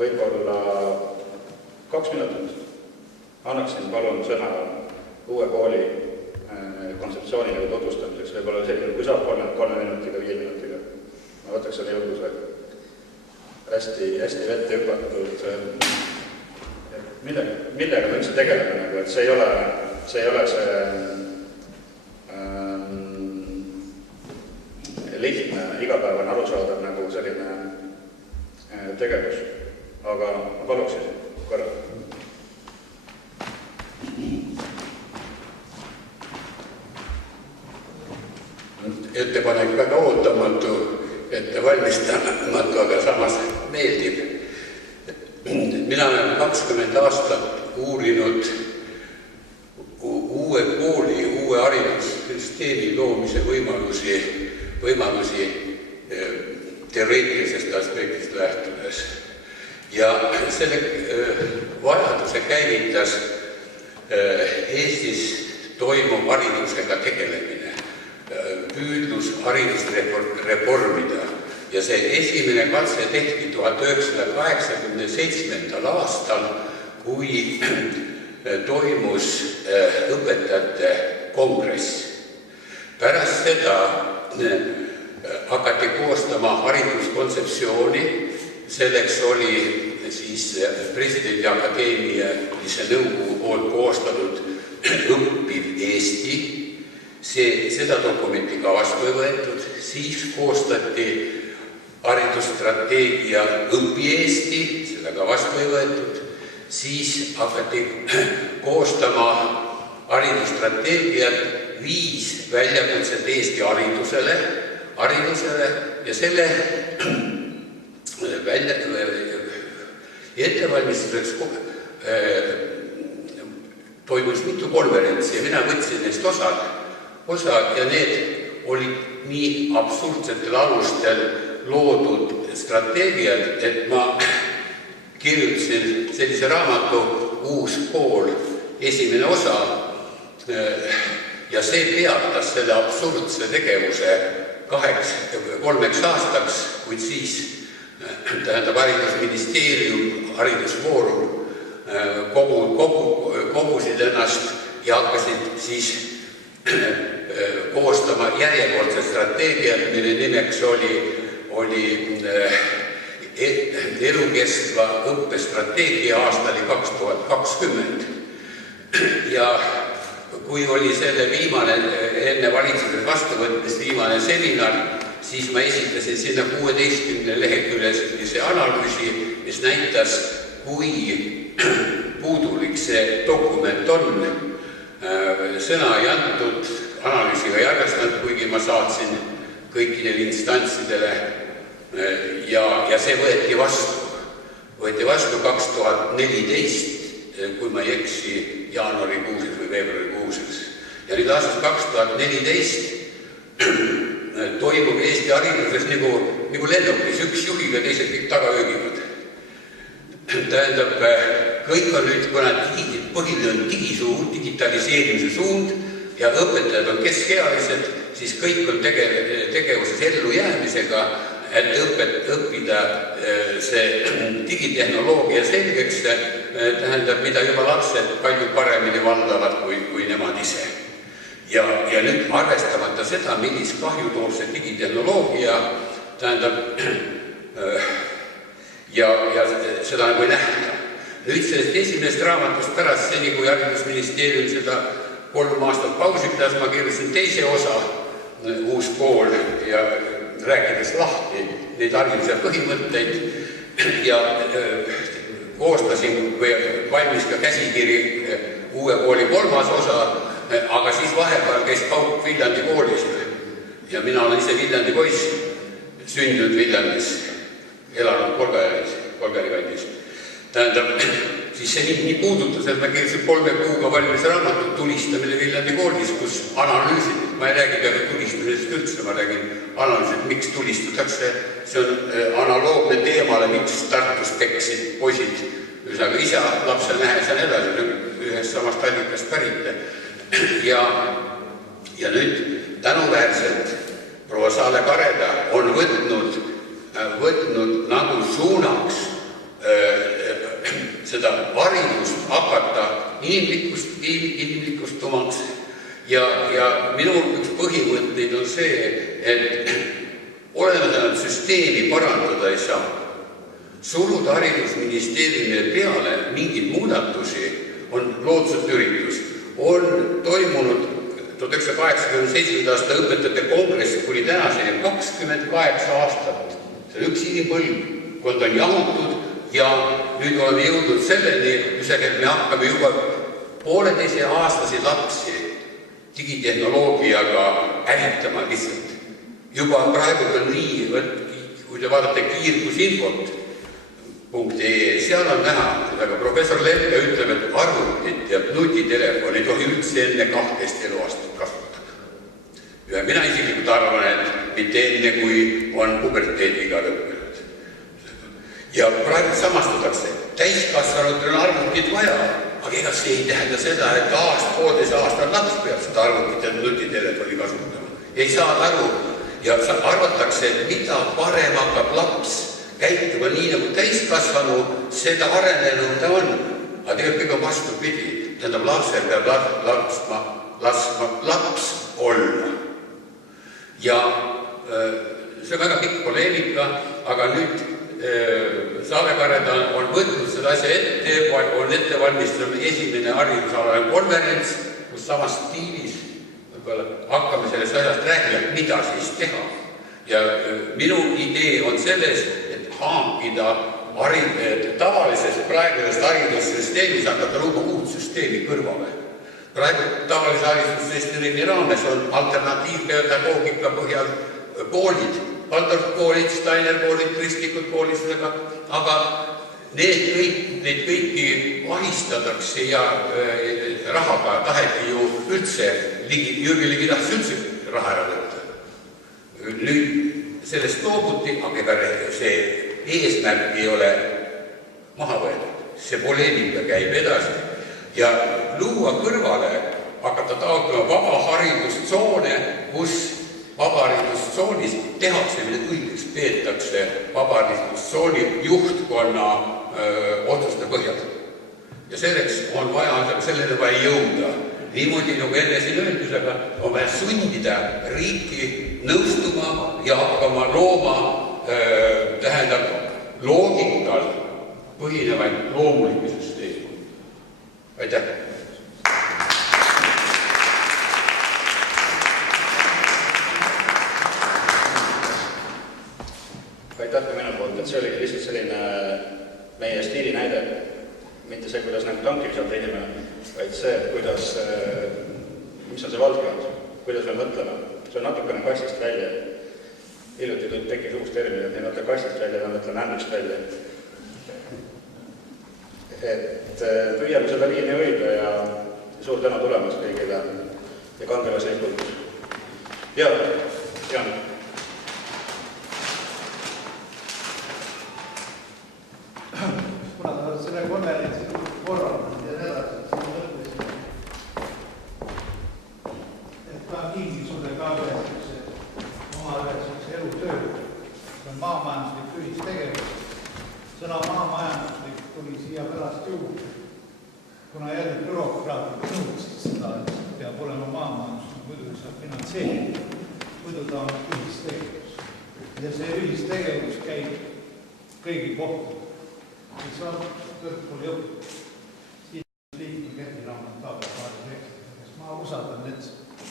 võib-olla 2 minutit annaksin palun sõna uue kooli kontseptsiooni tutvustamiseks, võib-olla selline, kui saab 3 minutiga, 5 minutiga, ma võtaks selle julgusega. Hästi vette hüpatud, millega me üldse tegeleme, et see ei ole see lihtne, igapäevane arusaadav nagu selline tegevus, aga ma paluksin korra. Ettepanek väga ootamatu, ettevalmistamatu, aga samas meeldib. Mina olen 20 aastat uurinud uue kooli, uue haridussüsteemi loomise võimalusi teoreetilisest aspektist lähtudes. Ja selle vajaduse käivitas Eestis toimuv haridusega tegelemine, püüdlus haridust reformida. Ja see esimene katse tehti 1987. aastal, kui toimus õpetajate kongress. Pärast seda hakati koostama hariduskontseptsiooni, selleks oli siis presidendi akadeemilise nõukogu poolt koostatud õppiv Eesti. Seda dokumenti ka vastu ei võetud, siis koostati haridusstrateegia Õpi Eesti, seda ka vastu ei võetud, siis hakati koostama haridusstrateegiat 5 väljakutset Eesti haridusele ja selle ettevalmistuseks toimus mitu konverentsi ja mina võtsin neist osa ja need olid nii absurdsetel alustel loodud strateegiad, et ma kirjutasin sellise raamatu Uus kool, esimene osa ja see peatas selle absurdse tegevuse 3 aastaks, kuid siis haridusministeerium, haridusfoorum kogusid ennast ja hakkasid siis koostama järjekordset strateegiat, mille nimeks oli elukestva õppestrateegia aastani 2020. Ja kui oli selle viimane, enne valitsuses vastuvõtmist viimane seminar, siis ma esitasin sinna 16 leheküljelise analüüsi, mis näitas, kui puudulik see dokument on. Sõna ei antud, analüüsiga ei arvestanud, kuigi ma saatsin kõikidele instantsidele ja see võeti vastu 2014, kui ma ei eksi, jaanuarikuuses või veebruarikuuses. Ja nüüd aastast 2014 toimub Eesti hariduses nagu nagu lennukis, üks juhib ja teised kõik taga öögivad. Tähendab, kõik on nüüd, kuna põhiline on digitaliseerimise suund ja õpetajad on keskealised, siis kõik on tegevuses ellu jäämisega, et õppida see digitehnoloogia selgeks, tähendab, mida juba lapsed palju paremini valdavad kui nemad ise. Ja nüüd arvestamata seda, millist kahju toob see digitehnoloogia, tähendab, ja seda nagu ei nähta. Nüüd sellest esimesest raamatust pärast seni, kui haridusministeerium seda 3 aastat pausi pidas, ma kirjutasin teise osa, uus kool, ja rääkides lahti neid hariduse põhimõtteid ja koostasin või valmis ka käsikiri uue kooli 3. osa, aga siis vahepeal käis Pauk Viljandi koolis ja mina olen ise Viljandi poiss, sündinud Viljandis, elanud Kolgari kandis. Tähendab, siis see nii puudutas, et ma kirjutasin 3 kuuga valmis raamatut Tulistamine Viljandi koolis, kus analüüsid, ma ei räägi peale tulistamisest üldse, ma räägin analüüsid, miks tulistatakse, see on analoogne teemale, miks Tartus peksid poisid, ühesõnaga isa, lapse nähes ja nii edasi, ühest samast allikast pärite. Ja nüüd tänuväärselt proua Saale Kareda on võtnud nagu suunaks seda haridust hakata inimlikustumaks ja minu üks põhimõtteid on see, et olemasolevat süsteemi parandada ei saa. Suruda haridusministeeriumile peale mingeid muudatusi on lootusetu üritus. On toimunud 1987. aasta õpetajate kongress kuni tänaseni 28 aastat. See on üks inimpõlvkond on jahutud ja nüüd oleme jõudnud selleni, et me hakkame juba 1,5-aastasi lapsi digitehnoloogiaga ärritama lihtsalt. Juba praegu on nii, kui te vaadate kiirgusinfot, seal on näha, aga professor Lempe ütleb, et arvutit ja nutitelefoni ei tohi üldse enne 12 eluaastat kasutada. Ja mina isiklikult arvan, et mitte enne, kui on puberteediga lõppenud. Ja praegu samastatakse, täiskasvanutel on arvutit vaja, aga ega see ei tähenda seda, et 1,5 aastat laps peab seda arvutit ja nutitelefoni kasutama. Ei saa aru ja arvatakse, et mida parem hakkab laps käituma nii nagu täiskasvanu, seda arenenum ta on. Aga tegelikult kõik on vastupidi. Tähendab, lapsel peab laskma laps olla. Ja see on väga pikk poleemika, aga nüüd Saale Kareda on võtnud seda asja ette, on ette valmistatud esimene haridusalane konverents, kus samas stiilis hakkame sellest asjast rääkida, mida siis teha. Ja minu idee on selles, hankida tavalisest praegusest haridussüsteemis hakata luua uut süsteemi kõrvale. Praegu tavalise haridussüsteemi raames on alternatiivpedagoogika põhjal koolid, Valdorf koolid, Steiner koolid, kristlikud koolid, aga need kõiki ahistadatakse ja rahaga taheti ju üldse, Jürgi Ligi tahtis üldse raha ära võtta. Nüüd sellest loobuti, aga see eesmärk ei ole maha võetud. See poleemika käib edasi ja luua kõrvale, hakata taotlema vaba haridustsoone, kus vaba haridustsoonis tehakse, mida õigeks peetakse vaba haridustsooni juhtkonna otsuste põhjal. Ja selleks on vaja, sellele vaja jõuda. Niimoodi nagu enne siin öeldusega on vaja sundida riiki nõustuma ja hakkama looma tähendab loogikal põhinevaid loomulikke süsteemi. Aitäh! Aitäh ka minu poolt, et see oligi lihtsalt selline meie stiili näide. Mitte see, kuidas näeb tankilisalt inimene, vaid see, kuidas, mis on see valdkond, kuidas me mõtleme. See on natukene kastist välja. Hiljuti tekkis uus termin, et ei mõtle kastist välja, ma mõtlen ämmist välja. Et püüame seda liini hoida ja suur tänu tulemast kõigile ja kandele seisult. Ja. tuli siia pärast juurde, kuna jälle bürokraadid nõudsid seda, et peab olema maamajandus, muidu saab finantseerida, muidu ta on ühistegevus. Ja see ühistegevus käib kõigi kohta. Mis on kõrgkooli õpid. Siin liikme Kerti Raamat tabelis, kes ma usaldan, et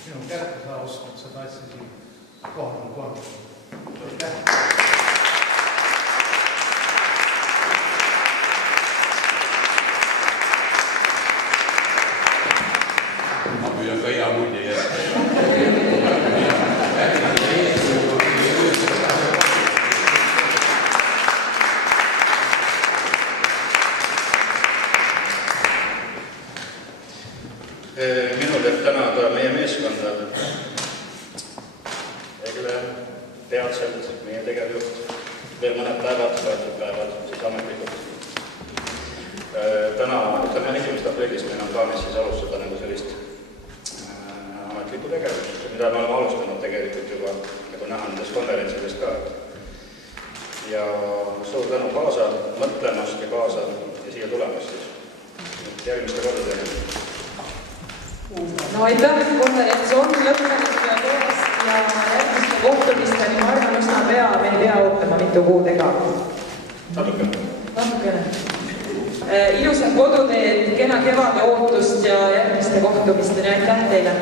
sinu kätte sa oskad seda asja siin kohal korda. Aitäh! Ma püüan ka hea mulje jätta. Minul teeb tänada meie meeskonda, Egle, peatselt meie tegevjuht, veel mõned päevad, võetud päevad, siis ametlikult. Täna, ütleme 1. aprillist meil on plaanis siis alustada nagu sellist ametlikku tegevust, mida me oleme alustanud tegelikult juba, nagu näha nendest konverentsidest ka. Ja suur tänu kaasa mõtlemast ja kaasa ja siia tulemast siis. Järgmiste kordadega. No aitäh, konverents on lõppenud tõepoolest ja järgmiste kohtumisteni ma arvan üsna pea, me ei pea ootama mitu kuud ega. Natukene. Ilusat koduteed, kena kevade ootust ja järgmiste kohtumisteni, aitäh teile!